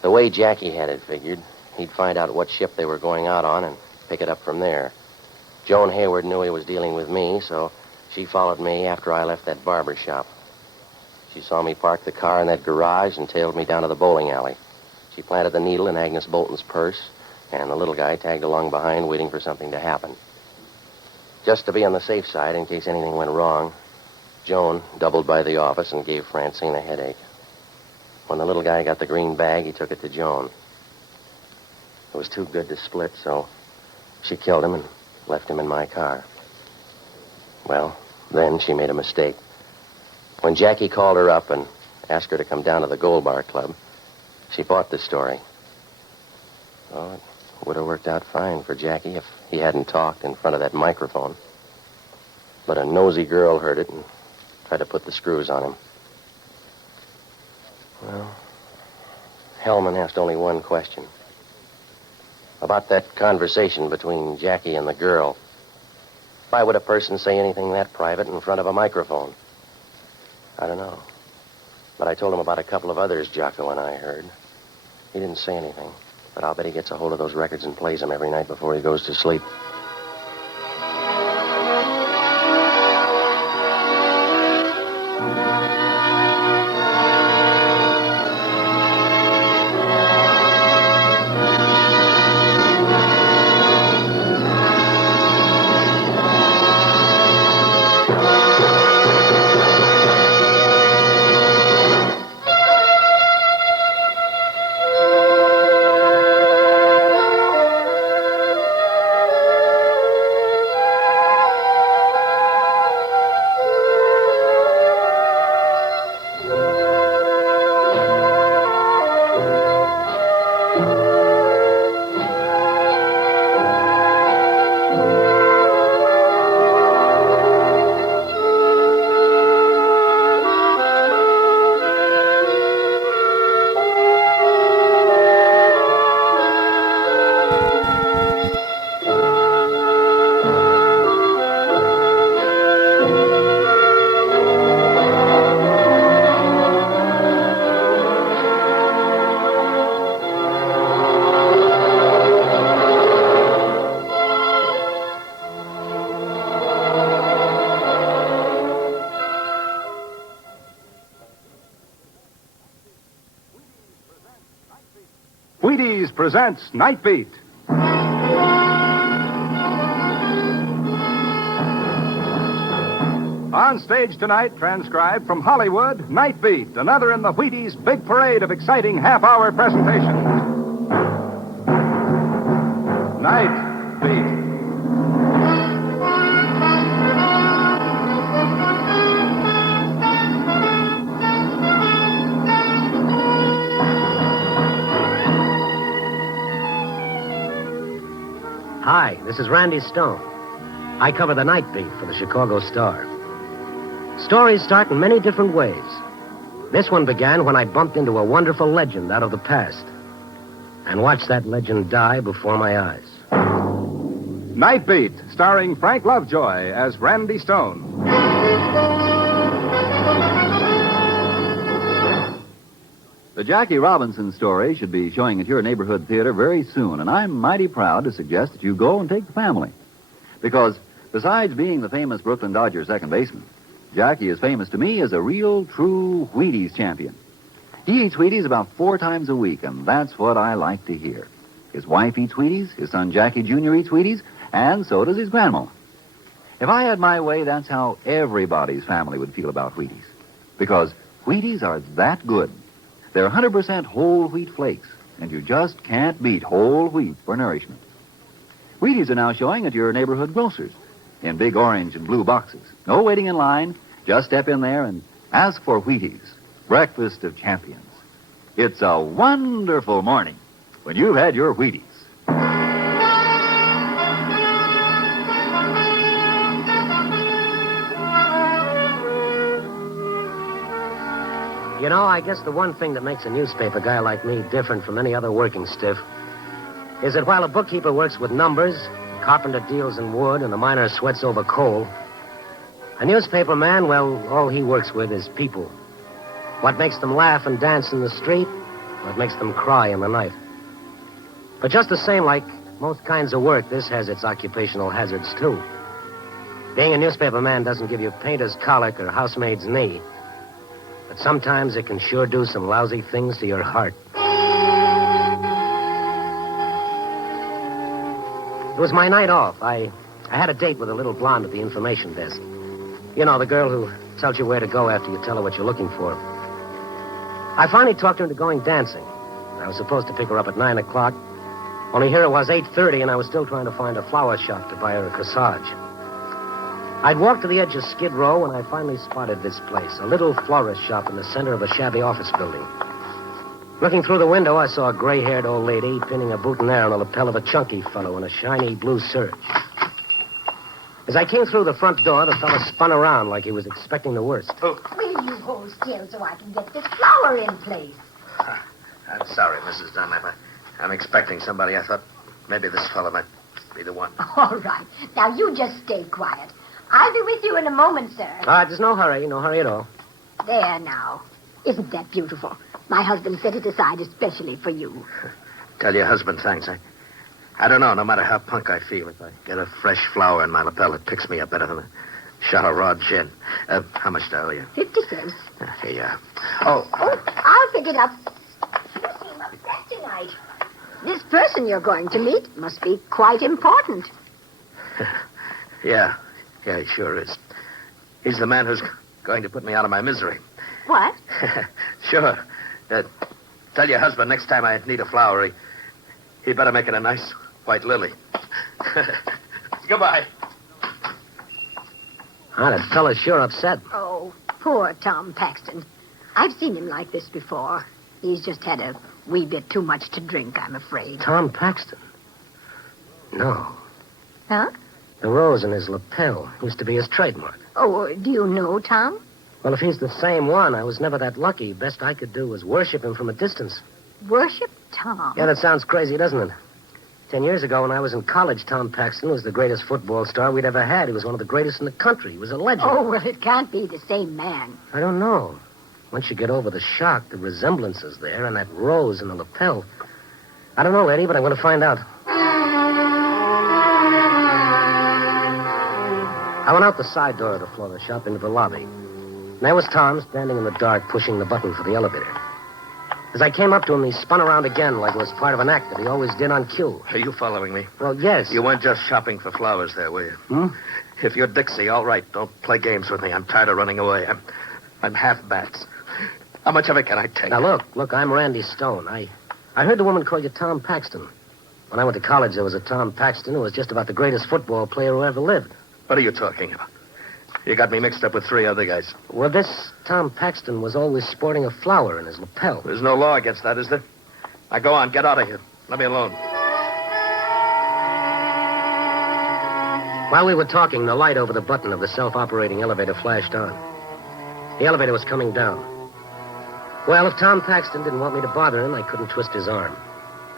The way Jackie had it figured, he'd find out what ship they were going out on and pick it up from there. Joan Hayward knew he was dealing with me, so she followed me after I left that barber shop. She saw me park the car in that garage and tailed me down to the bowling alley. She planted the needle in Agnes Bolton's purse, and the little guy tagged along behind, waiting for something to happen. Just to be on the safe side in case anything went wrong, Joan doubled by the office and gave Francine a headache. When the little guy got the green bag, he took it to Joan. It was too good to split, so she killed him and left him in my car. Well, then she made a mistake. When Jackie called her up and asked her to come down to the Gold Bar Club, she bought the story. Oh, it would have worked out fine for Jackie if he hadn't talked in front of that microphone. But a nosy girl heard it and tried to put the screws on him. Well, Hellman asked only one question. About that conversation between Jackie and the girl. Why would a person say anything that private in front of a microphone? I don't know. But I told him about a couple of others Jocko and I heard. He didn't say anything, but I'll bet he gets a hold of those records and plays them every night before he goes to sleep. Wheaties presents Nightbeat. On stage tonight, transcribed from Hollywood, Nightbeat, another in the Wheaties' big parade of exciting half-hour presentations. Nightbeat. Hi, this is Randy Stone. I cover the Nightbeat for the Chicago Star. Stories start in many different ways. This one began when I bumped into a wonderful legend out of the past and watched that legend die before my eyes. Nightbeat, starring Frank Lovejoy as Randy Stone. The Jackie Robinson story should be showing at your neighborhood theater very soon, and I'm mighty proud to suggest that you go and take the family. Because besides being the famous Brooklyn Dodgers second baseman, Jackie is famous to me as a real, true Wheaties champion. He eats Wheaties about 4 times a week, and that's what I like to hear. His wife eats Wheaties, his son Jackie Jr. eats Wheaties, and so does his grandma. If I had my way, that's how everybody's family would feel about Wheaties. Because Wheaties are that good. They're 100% whole wheat flakes, and you just can't beat whole wheat for nourishment. Wheaties are now showing at your neighborhood grocers in big orange and blue boxes. No waiting in line. Just step in there and ask for Wheaties, breakfast of champions. It's a wonderful morning when you've had your Wheaties. You know, I guess the one thing that makes a newspaper guy like me different from any other working stiff is that while a bookkeeper works with numbers, a carpenter deals in wood, and a miner sweats over coal, a newspaper man, well, all he works with is people. What makes them laugh and dance in the street, what makes them cry in the night. But just the same, like most kinds of work, this has its occupational hazards, too. Being a newspaper man doesn't give you painter's colic or housemaid's knee. But But sometimes it can sure do some lousy things to your heart. It was my night off. I had a date with a little blonde at the information desk. You know, the girl who tells you where to go after you tell her what you're looking for. I finally talked her into going dancing. I was supposed to pick her up at 9 o'clock. Only here it was 8:30, and I was still trying to find a flower shop to buy her a corsage. I'd walked to the edge of Skid Row when I finally spotted this place, a little florist shop in the center of a shabby office building. Looking through the window, I saw a gray-haired old lady pinning a boutonniere on the lapel of a chunky fellow in a shiny blue serge. As I came through the front door, the fellow spun around like he was expecting the worst. Will you hold still so I can get this flower in place? I'm sorry, Mrs. Dunlap. I'm expecting somebody. I thought maybe this fellow might be the one. All right. Now, you just stay quiet. I'll be with you in a moment, sir. All right, there's no hurry at all. There now. Isn't that beautiful? My husband set it aside especially for you. Tell your husband thanks. I don't know. No matter how punk I feel, if I get a fresh flower in my lapel, it picks me up better than a shot of raw gin. How much do I owe you? 50 cents. Here you are. Oh, I'll pick it up. You seem upset tonight. This person you're going to meet must be quite important. Yeah, he sure is. He's the man who's going to put me out of my misery. What? Sure. Tell your husband next time I need a flower, he'd better make it a nice white lily. Goodbye. That fella's sure upset. Oh, poor Tom Paxton. I've seen him like this before. He's just had a wee bit too much to drink, I'm afraid. Tom Paxton? No. Huh? The rose in his lapel used to be his trademark. Oh, do you know Tom? Well, if he's the same one, I was never that lucky. Best I could do was worship him from a distance. Worship Tom? Yeah, that sounds crazy, doesn't it? 10 years ago, when I was in college, Tom Paxton was the greatest football star we'd ever had. He was one of the greatest in the country. He was a legend. Oh, well, it can't be the same man. I don't know. Once you get over the shock, the resemblance is there, and that rose in the lapel. I don't know, Eddie, but I'm going to find out. I went out the side door of the florist shop into the lobby. And there was Tom standing in the dark, pushing the button for the elevator. As I came up to him, he spun around again like it was part of an act that he always did on cue. Are you following me? Well, yes. You weren't just shopping for flowers there, were you? If you're Dixie, all right. Don't play games with me. I'm tired of running away. I'm half bats. How much of it can I take? Now, look, I'm Randy Stone. I heard the woman call you Tom Paxton. When I went to college, there was a Tom Paxton who was just about the greatest football player who ever lived. What are you talking about? You got me mixed up with 3 other guys. Well, this Tom Paxton was always sporting a flower in his lapel. There's no law against that, is there? Now, go on. Get out of here. Let me alone. While we were talking, the light over the button of the self-operating elevator flashed on. The elevator was coming down. Well, if Tom Paxton didn't want me to bother him, I couldn't twist his arm.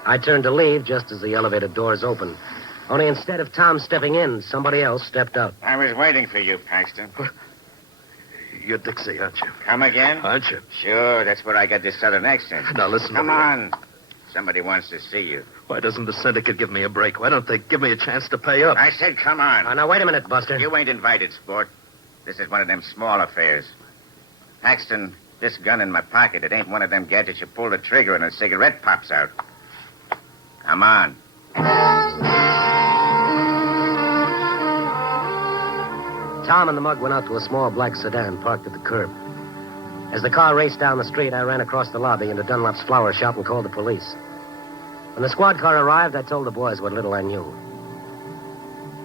I turned to leave just as the elevator doors opened. Only instead of Tom stepping in, somebody else stepped out. I was waiting for you, Paxton. You're Dixie, aren't you? Come again? Aren't you? Sure, that's where I got this southern accent. Now, listen. Come on. Somebody wants to see you. Why doesn't the Syndicate give me a break? Why don't they give me a chance to pay up? I said come on. Now, wait a minute, Buster. You ain't invited, sport. This is one of them small affairs. Paxton, this gun in my pocket, it ain't one of them gadgets you pull the trigger and a cigarette pops out. Come on. Tom and the mug went out to a small black sedan parked at the curb. As the car raced down the street, I ran across the lobby into Dunlap's flower shop and called the police. When the squad car arrived, I told the boys what little I knew.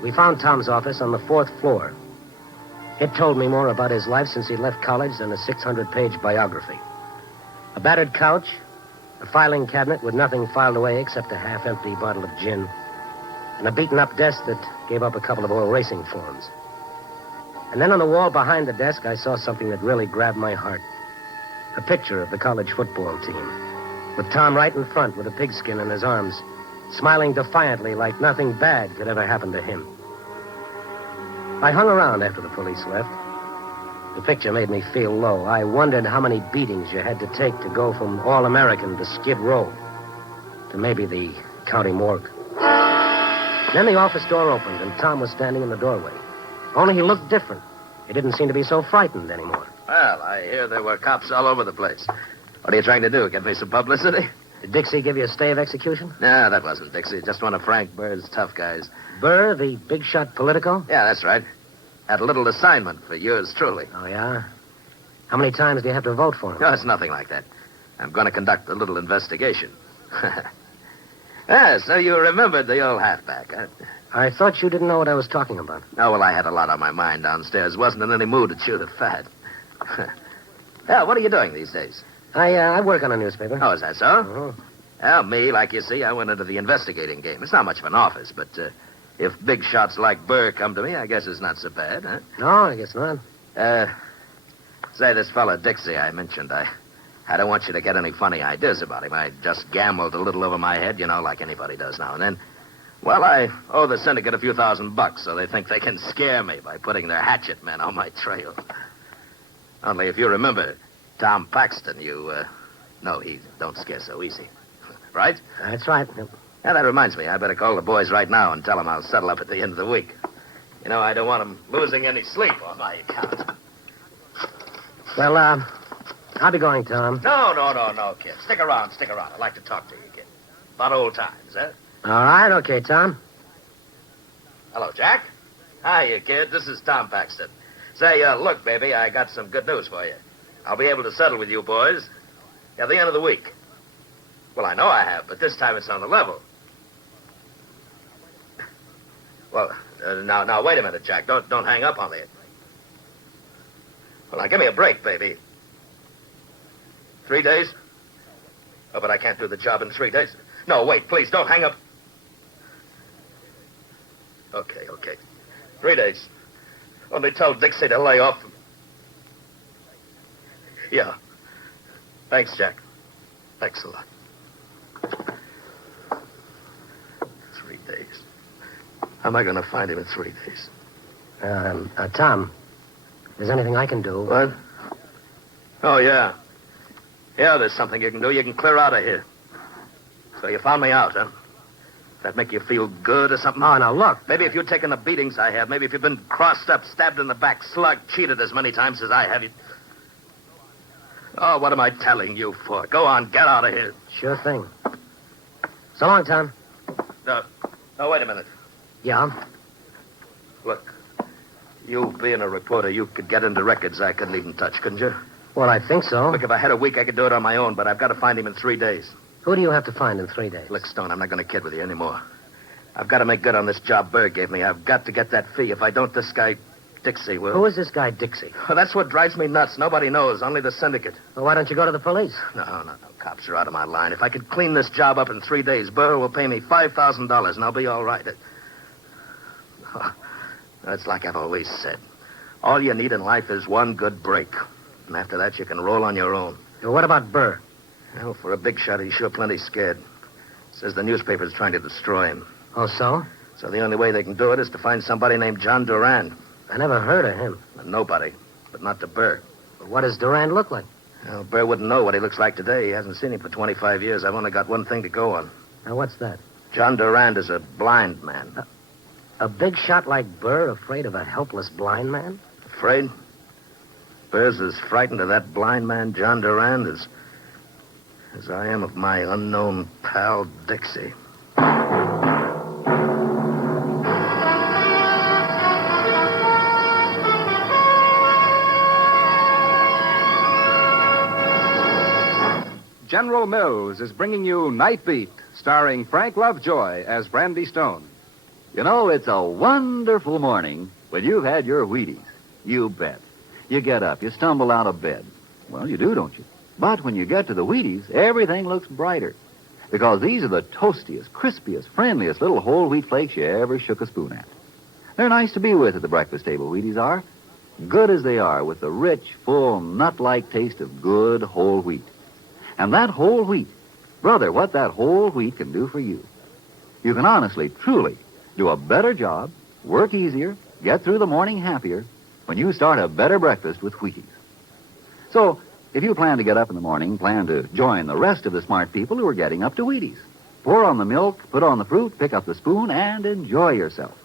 We found Tom's office on the 4th floor. It told me more about his life since he left college than a 600-page biography. A battered couch, a filing cabinet with nothing filed away except a half-empty bottle of gin, and a beaten-up desk that gave up a couple of old racing forms. And then on the wall behind the desk, I saw something that really grabbed my heart. A picture of the college football team, with Tom right in front with a pigskin in his arms, smiling defiantly like nothing bad could ever happen to him. I hung around after the police left. The picture made me feel low. I wondered how many beatings you had to take to go from All-American to Skid Row to maybe the county morgue. Then the office door opened, and Tom was standing in the doorway. Only he looked different. He didn't seem to be so frightened anymore. Well, I hear there were cops all over the place. What are you trying to do? Get me some publicity? Did Dixie give you a stay of execution? No, that wasn't Dixie. Just one of Frank Burr's tough guys. Burr, the big shot Politico? Yeah, that's right. Had a little assignment for yours truly. Oh, yeah? How many times do you have to vote for him? No, it's nothing like that. I'm going to conduct a little investigation. So you remembered the old halfback, huh? I thought you didn't know what I was talking about. Oh, well, I had a lot on my mind downstairs. Wasn't in any mood to chew the fat. Yeah, what are you doing these days? I work on a newspaper. Oh, is that so? Uh-huh. Well, me, like you see, I went into the investigating game. It's not much of an office, but if big shots like Burr come to me, I guess it's not so bad, huh? No, I guess not. Say, this fella Dixie I mentioned, I don't want you to get any funny ideas about him. I just gambled a little over my head, like anybody does now and then. Well, I owe the Syndicate a few $1,000, so they think they can scare me by putting their hatchet men on my trail. Only if you remember Tom Paxton, no, he don't scare so easy. Right? That's right. Yeah, that reminds me. I better call the boys right now and tell them I'll settle up at the end of the week. I don't want them losing any sleep on my account. Well, I'll be going, Tom. No, kid. Stick around. I'd like to talk to you, kid. About old times, huh? All right, okay, Tom. Hello, Jack. Hiya, kid. This is Tom Paxton. Say, look, baby, I got some good news for you. I'll be able to settle with you boys at the end of the week. Well, I know I have, but this time it's on the level. Well, now, wait a minute, Jack. Don't hang up on me. Well, now, give me a break, baby. 3 days? Oh, but I can't do the job in 3 days. No, wait, please, don't hang up. Okay. 3 days. Only tell Dixie to lay off. Yeah. Thanks, Jack. Thanks a lot. 3 days. How am I going to find him in 3 days? Tom, if there's anything I can do. What? Oh, yeah. Yeah, there's something you can do. You can clear out of here. So you found me out, huh? That make you feel good or something? Oh, now, look. Maybe if you'd taken the beatings I have, maybe if you'd been crossed up, stabbed in the back, slugged, cheated as many times as I have, you... Oh, what am I telling you for? Go on, get out of here. Sure thing. So long, Tom. No, wait a minute. Yeah? Look, you being a reporter, you could get into records I couldn't even touch, couldn't you? Well, I think so. Look, if I had a week, I could do it on my own, but I've got to find him in 3 days. Who do you have to find in 3 days? Look, Stone, I'm not going to kid with you anymore. I've got to make good on this job Burr gave me. I've got to get that fee. If I don't, this guy, Dixie, will... Who is this guy, Dixie? Well, that's what drives me nuts. Nobody knows, only the Syndicate. Well, why don't you go to the police? No. Cops are out of my line. If I could clean this job up in 3 days, Burr will pay me $5,000, and I'll be all right. It's like I've always said. All you need in life is one good break. And after that, you can roll on your own. Well, what about Burr? Well, for a big shot, he's sure plenty scared. Says the newspaper's trying to destroy him. Oh, so? So the only way they can do it is to find somebody named John Durand. I never heard of him. Nobody, but not to Burr. But what does Durand look like? Well, Burr wouldn't know what he looks like today. He hasn't seen him for 25 years. I've only got one thing to go on. Now, what's that? John Durand is a blind man. A big shot like Burr afraid of a helpless blind man? Afraid? Burr's as frightened of that blind man, John Durand, as I am of my unknown pal, Dixie. General Mills is bringing you Nightbeat, starring Frank Lovejoy as Brandy Stone. It's a wonderful morning when you've had your Wheaties. You bet. You get up, you stumble out of bed. Well, you do, don't you? But when you get to the Wheaties, everything looks brighter. Because these are the toastiest, crispiest, friendliest little whole wheat flakes you ever shook a spoon at. They're nice to be with at the breakfast table, Wheaties are. Good as they are, with the rich, full, nut-like taste of good whole wheat. And that whole wheat, brother, what that whole wheat can do for you. You can honestly, truly do a better job, work easier, get through the morning happier when you start a better breakfast with Wheaties. So, if you plan to get up in the morning, plan to join the rest of the smart people who are getting up to Wheaties. Pour on the milk, put on the fruit, pick up the spoon, and enjoy yourself.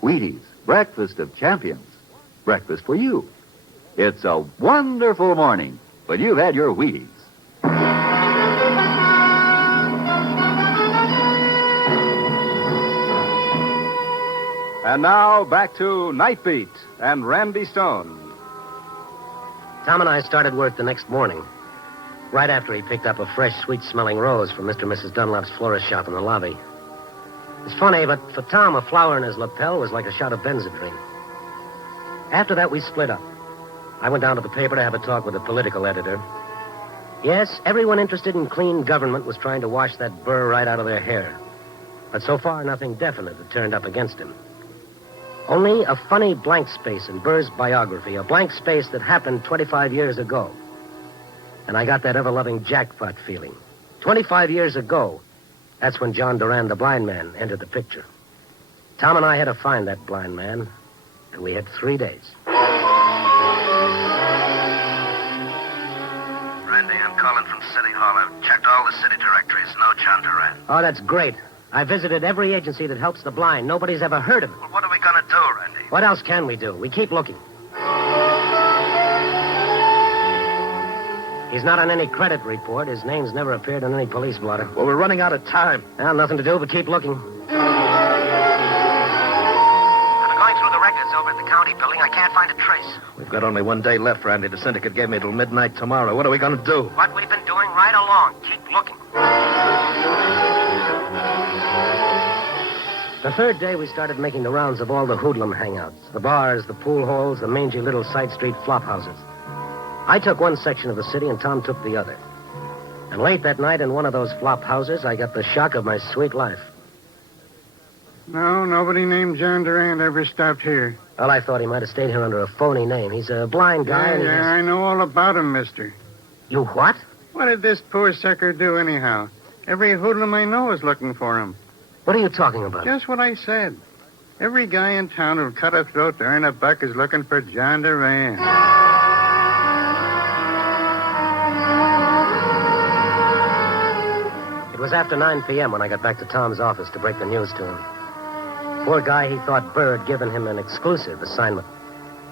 Wheaties, breakfast of champions. Breakfast for you. It's a wonderful morning when you've had your Wheaties. And now, back to Nightbeat and Randy Stone. Tom and I started work the next morning, right after he picked up a fresh, sweet-smelling rose from Mr. and Mrs. Dunlop's florist shop in the lobby. It's funny, but for Tom, a flower in his lapel was like a shot of Benzedrine. After that, we split up. I went down to the paper to have a talk with the political editor. Yes, everyone interested in clean government was trying to wash that burr right out of their hair. But so far, nothing definite had turned up against him. Only a funny blank space in Burr's biography, a blank space that happened 25 years ago. And I got that ever-loving jackpot feeling. 25 years ago, that's when John Durand, the blind man, entered the picture. Tom and I had to find that blind man, and we had 3 days. Randy, I'm calling from City Hall. I've checked all the city directories. No John Durand. Oh, that's great. I visited every agency that helps the blind. Nobody's ever heard of him. Well, what are we going to do, Randy? What else can we do? We keep looking. He's not on any credit report. His name's never appeared on any police blotter. Well, we're running out of time. Well, nothing to do but keep looking. I'm going through the records over at the county building. I can't find a trace. We've got only 1 day left, Randy. The syndicate gave me till midnight tomorrow. What are we going to do? What we've been doing right along. Keep looking. The third day, we started making the rounds of all the hoodlum hangouts, the bars, the pool halls, the mangy little side street flop houses. I took one section of the city, and Tom took the other. And late that night in one of those flop houses, I got the shock of my sweet life. No, nobody named John Durand ever stopped here. Well, I thought he might have stayed here under a phony name. He's a blind guy. Yeah, I know all about him, mister. You what? What did this poor sucker do anyhow? Every hoodlum I know is looking for him. What are you talking about? Just what I said. Every guy in town who'll cut a throat to earn a buck is looking for John Durand. It was after 9 p.m. when I got back to Tom's office to break the news to him. Poor guy, he thought Burr had given him an exclusive assignment.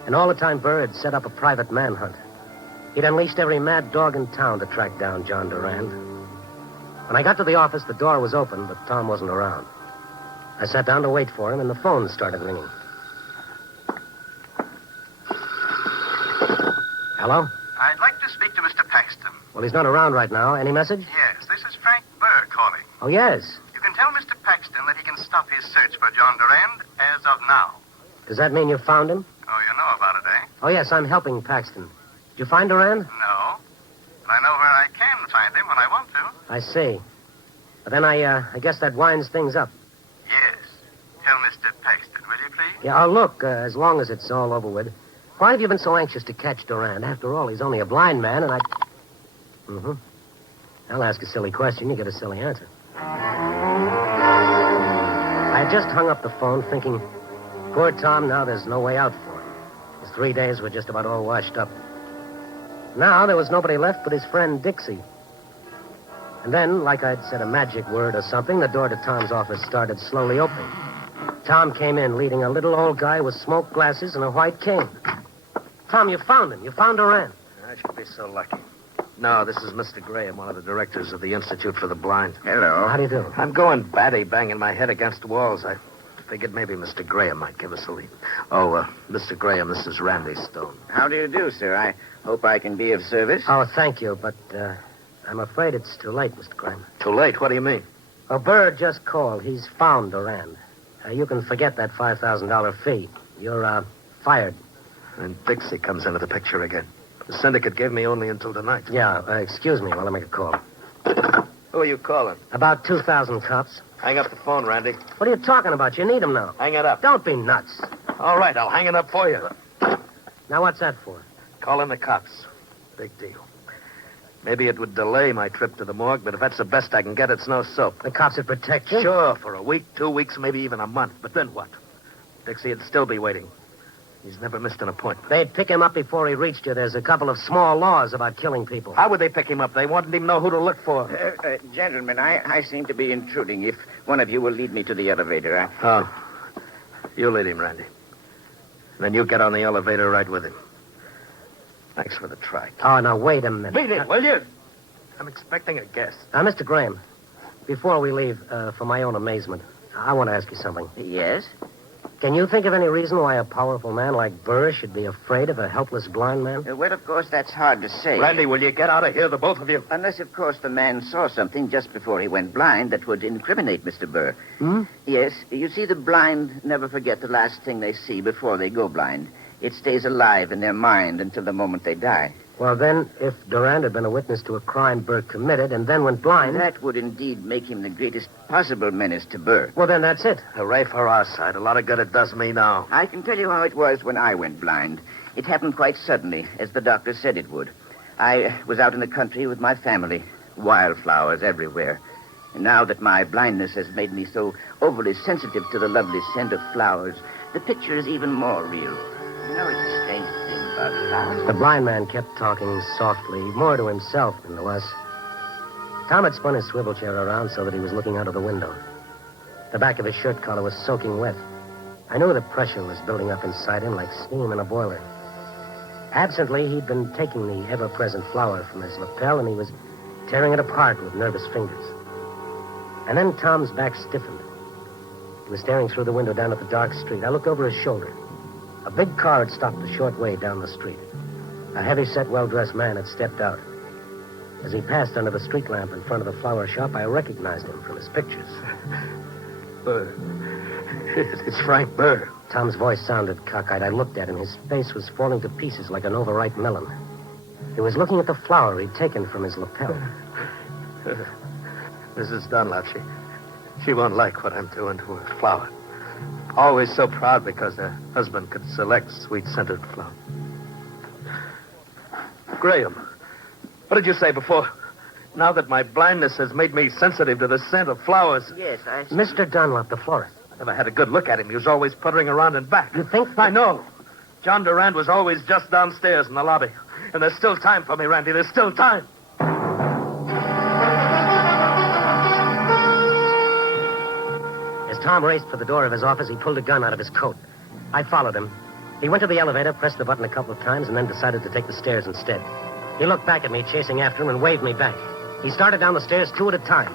And all the time, Burr had set up a private manhunt. He'd unleashed every mad dog in town to track down John Durand. When I got to the office, the door was open, but Tom wasn't around. I sat down to wait for him, and the phone started ringing. Hello? I'd like to speak to Mr. Paxton. Well, he's not around right now. Any message? Yes, this is Frank Burr calling. Oh, yes. You can tell Mr. Paxton that he can stop his search for John Durand as of now. Does that mean you found him? Oh, you know about it, eh? Oh, yes, I'm helping Paxton. Did you find Durand? No. But I know where I can find him when I want to. I see. But then I guess that winds things up. Yes. Tell Mr. Paxton, will you, please? Yeah, oh, look, as long as it's all over with. Why have you been so anxious to catch Durand? After all, he's only a blind man, and I... Mm-hmm. I'll ask a silly question. You get a silly answer. I had just hung up the phone thinking, poor Tom, now there's no way out for him. His 3 days were just about all washed up. Now there was nobody left but his friend Dixie. And then, like I'd said a magic word or something, the door to Tom's office started slowly opening. Tom came in leading a little old guy with smoked glasses and a white cane. Tom, you found him. You found Durand. I should be so lucky. No, this is Mr. Graham, one of the directors of the Institute for the Blind. Hello. How do you do? I'm going batty, banging my head against walls. I figured maybe Mr. Graham might give us a lead. Oh, Mr. Graham, this is Randy Stone. How do you do, sir? I hope I can be of service. Oh, thank you, but I'm afraid it's too late, Mr. Graham. Too late? What do you mean? Well, Bird just called. He's found Durand. You can forget that $5,000 fee. You're fired. And Dixie comes into the picture again. The syndicate gave me only until tonight. Yeah, excuse me while I make a call. Who are you calling? About 2,000 cops. Hang up the phone, Randy. What are you talking about? You need them now. Hang it up. Don't be nuts. All right, I'll hang it up for you. Now, what's that for? Calling the cops. Big deal. Maybe it would delay my trip to the morgue, but if that's the best I can get, it's no soap. The cops would protect you? Sure, for a week, 2 weeks, maybe even a month. But then what? Dixie would still be waiting. He's never missed an appointment. They'd pick him up before he reached you. There's a couple of small laws about killing people. How would they pick him up? They wouldn't even know who to look for. Gentlemen, I seem to be intruding. If one of you will lead me to the elevator, Oh. You lead him, Randy. Then you get on the elevator right with him. Thanks for the track. Oh, now, wait a minute. Beat it, will you? I'm expecting a guest. Mr. Graham, before we leave, for my own amazement, I want to ask you something. Yes? Can you think of any reason why a powerful man like Burr should be afraid of a helpless blind man? Well, of course, that's hard to say. Randy, will you get out of here, the both of you? Unless, of course, the man saw something just before he went blind that would incriminate Mr. Burr. Hmm? Yes, you see, the blind never forget the last thing they see before they go blind. It stays alive in their mind until the moment they die. Well, then, if Durand had been a witness to a crime Burr committed and then went blind... That would indeed make him the greatest possible menace to Burr. Well, then that's it. Hooray for our side. A lot of good it does me now. I can tell you how it was when I went blind. It happened quite suddenly, as the doctor said it would. I was out in the country with my family. Wildflowers everywhere. And now that my blindness has made me so overly sensitive to the lovely scent of flowers, the picture is even more real. You know, it's a strange thing about flowers. The blind man kept talking softly, more to himself than to us. Tom had spun his swivel chair around so that he was looking out of the window. The back of his shirt collar was soaking wet. I knew the pressure was building up inside him like steam in a boiler. Absently, he'd been taking the ever-present flower from his lapel, and he was tearing it apart with nervous fingers. And then Tom's back stiffened. He was staring through the window down at the dark street. I looked over his shoulder. A big car had stopped a short way down the street. A heavy-set, well-dressed man had stepped out. As he passed under the street lamp in front of the flower shop, I recognized him from his pictures. Burr. It's Frank Burr. Tom's voice sounded cockeyed. I looked at him. His face was falling to pieces like an overripe melon. He was looking at the flower he'd taken from his lapel. Mrs. Dunlop, she won't like what I'm doing to her flower. Always so proud because her husband could select sweet-scented flowers. Graham, what did you say before? Now that my blindness has made me sensitive to the scent of flowers. Yes, I... Mr. Dunlop, the florist. I never had a good look at him. He was always puttering around and back. You think... I know. John Durand was always just downstairs in the lobby. And there's still time for me, Randy. There's still time. As Tom raced for the door of his office, he pulled a gun out of his coat. I followed him. He went to the elevator, pressed the button a couple of times, and then decided to take the stairs instead. He looked back at me, chasing after him, and waved me back. He started down the stairs 2 at a time.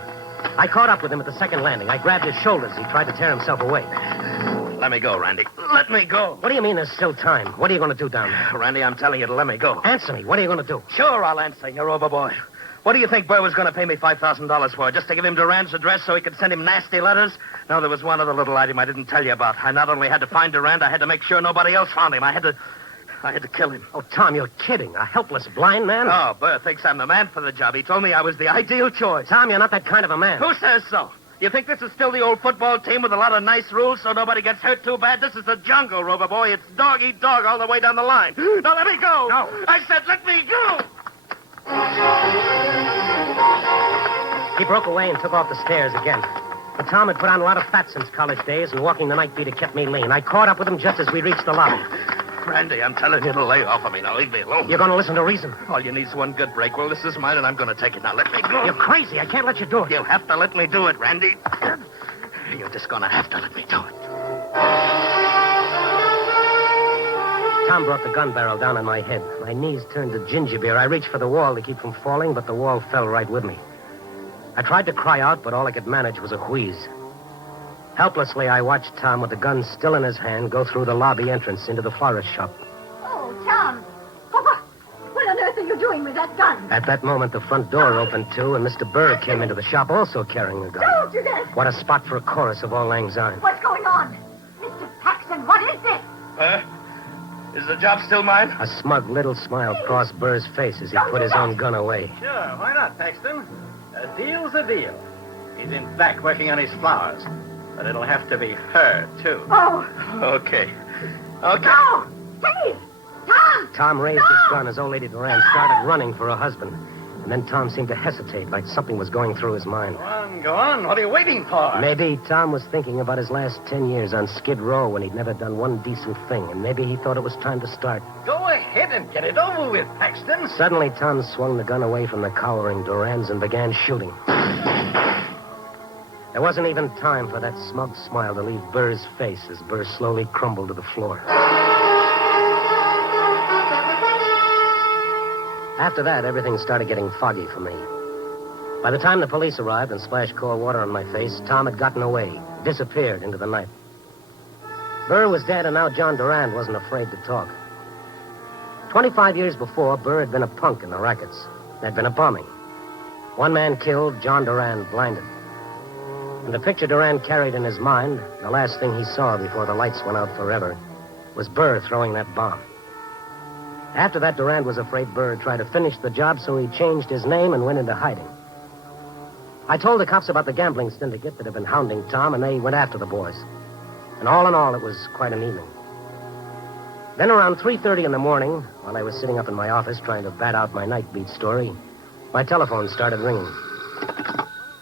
I caught up with him at the second landing. I grabbed his shoulders. He tried to tear himself away. Let me go, Randy. Let me go. What do you mean there's still time? What are you going to do down there? Randy, I'm telling you to let me go. Answer me. What are you going to do? Sure, I'll answer you, Overboy. What do you think Burr was going to pay me $5,000 for? Just to give him Durand's address so he could send him nasty letters? No, there was one other little item I didn't tell you about. I not only had to find Durand, I had to make sure nobody else found him. I had to kill him. Oh, Tom, you're kidding. A helpless blind man? Oh, Burr thinks I'm the man for the job. He told me I was the ideal choice. Tom, you're not that kind of a man. Who says so? You think this is still the old football team with a lot of nice rules so nobody gets hurt too bad? This is the jungle, Rover Boy. It's dog-eat-dog all the way down the line. Now let me go. No. I said let me go. He broke away and took off the stairs again. But Tom had put on a lot of fat since college days, and walking the Nightbeat had kept me lean. I caught up with him just as we reached the lobby. Randy, I'm telling you to lay off of me. Now leave me alone. You're going to listen to reason. All you need is one good break. Well, this is mine, and I'm going to take it. Now let me go. You're crazy. I can't let you do it. You'll have to let me do it, Randy. You're just going to have to let me do it. Tom brought the gun barrel down on my head. My knees turned to ginger beer. I reached for the wall to keep from falling, but the wall fell right with me. I tried to cry out, but all I could manage was a wheeze. Helplessly, I watched Tom with the gun still in his hand go through the lobby entrance into the florist shop. Oh, Tom. What on earth are you doing with that gun? At that moment, the front door opened, too, and Mr. Burr came into the shop also carrying a gun. Don't do this. What a spot for a chorus of Auld Lang Syne. What's going on? Mr. Paxton, what is this? Is the job still mine? A smug little smile crossed Burr's face as he put his own gun away. Sure, why not, Paxton? A deal's a deal. He's in fact working on his flowers. But it'll have to be her, too. Oh. Okay. No! Please! Tom! Tom raised his gun as old lady Durand started running for her husband. And then Tom seemed to hesitate, like something was going through his mind. Go on. What are you waiting for? Maybe Tom was thinking about his last 10 years on Skid Row when he'd never done one decent thing. And maybe he thought it was time to start. Go ahead and get it over with, Paxton. Suddenly, Tom swung the gun away from the cowering Durands and began shooting. There wasn't even time for that smug smile to leave Burr's face as Burr slowly crumbled to the floor. After that, everything started getting foggy for me. By the time the police arrived and splashed cold water on my face, Tom had gotten away, disappeared into the night. Burr was dead, and now John Durand wasn't afraid to talk. 25 years before, Burr had been a punk in the rackets. There'd been a bombing. One man killed, John Durand blinded. And the picture Durand carried in his mind, the last thing he saw before the lights went out forever, was Burr throwing that bomb. After that, Durand was afraid Burr would try to finish the job, so he changed his name and went into hiding. I told the cops about the gambling syndicate that had been hounding Tom, and they went after the boys. And all in all, it was quite an evening. Then around 3:30 in the morning, while I was sitting up in my office trying to bat out my Nightbeat story, my telephone started ringing.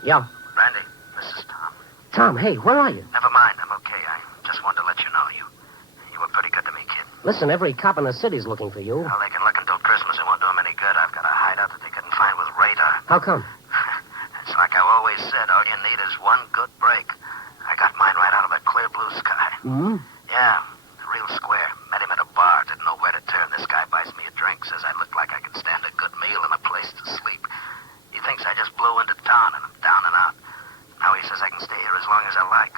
Yeah. Randy, this is Tom. Tom, hey, where are you? Never mind, I'm okay. I just wanted to let you know you were pretty good to me, kid. Listen, every cop in the city's looking for you. Well, they can look until Christmas. It won't do them any good. I've got a hideout that they couldn't find with radar. How come? It's like I always said, all you need is one good break. I got mine right out of a clear blue sky. Hmm? Yeah, real square. Met him at a bar. Didn't know where to turn. This guy buys me a drink. Says I look like I can stand a good meal and a place to sleep. He thinks I just blew into town and I'm down and out. Now he says I can stay here as long as I like.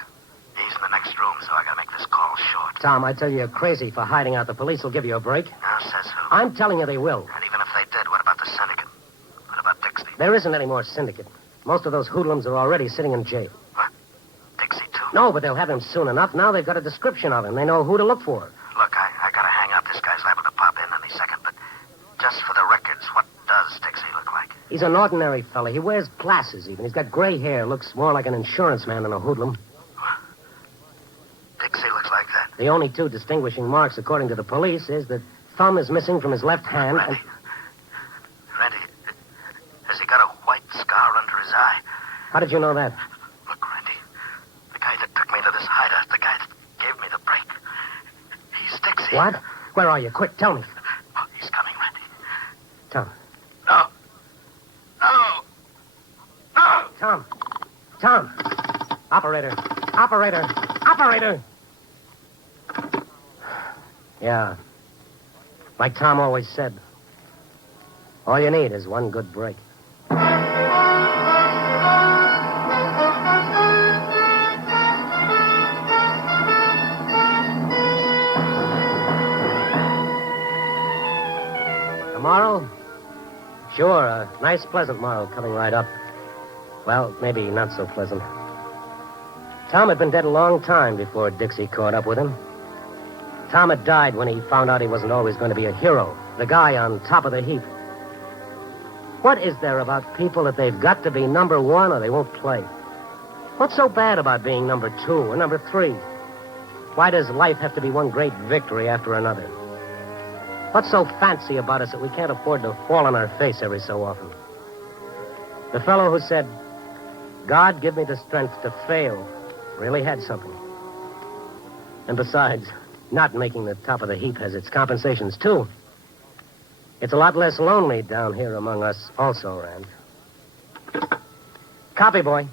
He's in the next room, so I gotta make this call short. Tom, I tell you, you're crazy for hiding out. The police will give you a break. Now, says who? I'm telling you they will. And even if they did, what about the syndicate? What about Dixie? There isn't any more syndicate. Most of those hoodlums are already sitting in jail. What? Dixie, too? No, but they'll have him soon enough. Now they've got a description of him. They know who to look for. Look, I gotta hang out. This guy's liable to pop in any second, but just for the records, what does Dixie look like? He's an ordinary fella. He wears glasses even. He's got gray hair. Looks more like an insurance man than a hoodlum. Dixie looks like that. The only two distinguishing marks, according to the police, is that thumb is missing from his left hand. Randy, has he got a white scar under his eye? How did you know that? Look, Randy, the guy that took me to this hideout, the guy that gave me the break, he's Dixie. What? Where are you? Quick, tell me. Oh, he's coming, Randy. Tom. No. No. No. Tom. Tom. Operator. Operator. Operator. Yeah. Like Tom always said, all you need is one good break. Tomorrow? Sure, a nice, pleasant morrow coming right up. Well, maybe not so pleasant. Tom had been dead a long time before Dixie caught up with him. Tom had died when he found out he wasn't always going to be a hero, the guy on top of the heap. What is there about people that they've got to be number one or they won't play? What's so bad about being number two or number three? Why does life have to be one great victory after another? What's so fancy about us that we can't afford to fall on our face every so often? The fellow who said, God, give me the strength to fail, really had something. And besides, not making the top of the heap has its compensations, too. It's a lot less lonely down here among us also, Rand. Copy, boy.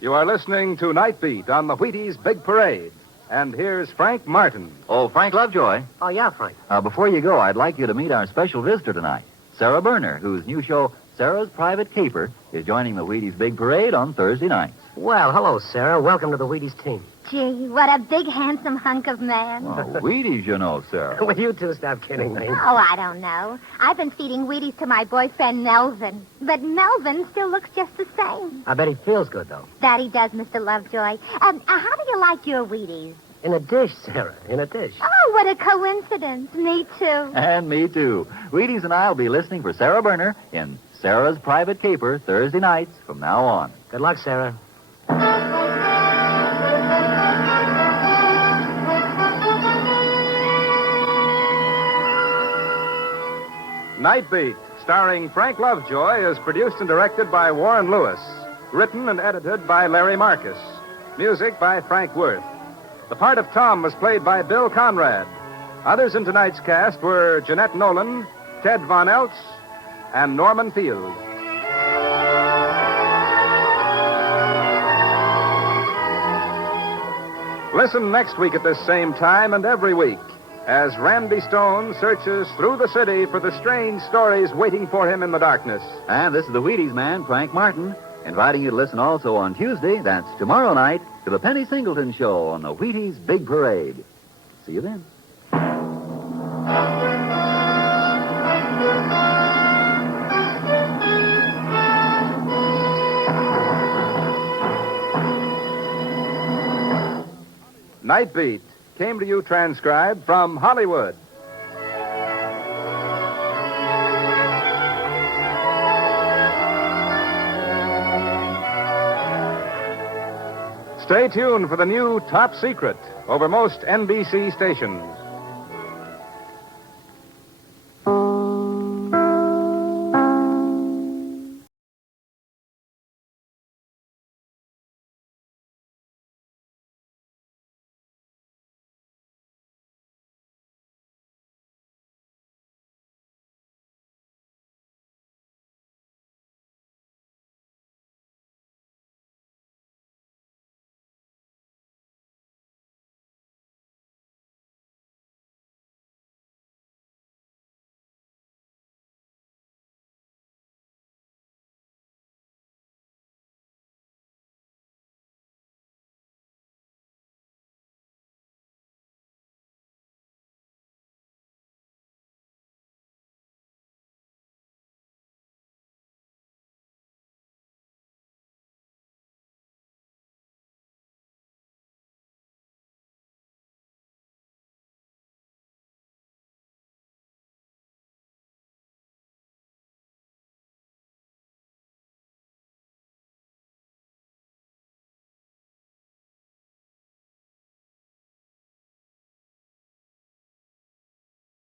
You are listening to Nightbeat on the Wheaties Big Parade. And here's Frank Martin. Oh, Frank Lovejoy. Oh, yeah, Frank. Before you go, I'd like you to meet our special visitor tonight, Sarah Berner, whose new show, Sarah's Private Caper, is joining the Wheaties Big Parade on Thursday nights. Well, hello, Sarah. Welcome to the Wheaties team. Gee, what a big, handsome hunk of man. Oh, Wheaties, you know, Sarah. Will you two stop kidding me? Oh, I don't know. I've been feeding Wheaties to my boyfriend, Melvin. But Melvin still looks just the same. I bet he feels good, though. That he does, Mr. Lovejoy. How do you like your Wheaties? In a dish, Sarah. In a dish. Oh, what a coincidence. Me too. And me, too. Wheaties and I will be listening for Sarah Berner in Sarah's Private Caper Thursday nights from now on. Good luck, Sarah. Nightbeat, starring Frank Lovejoy, is produced and directed by Warren Lewis. Written and edited by Larry Marcus. Music by Frank Worth. The part of Tom was played by Bill Conrad. Others in tonight's cast were Jeanette Nolan, Ted Von Eltz, and Norman Field. listen next week at this same time and every week as Randy Stone searches through the city for the strange stories waiting for him in the darkness. And this is the Wheaties man, Frank Martin, inviting you to listen also on Tuesday, that's tomorrow night, to the Penny Singleton Show on the Wheaties Big Parade. See you then. Nightbeat came to you transcribed from Hollywood. Stay tuned for the new Top Secret over most NBC stations.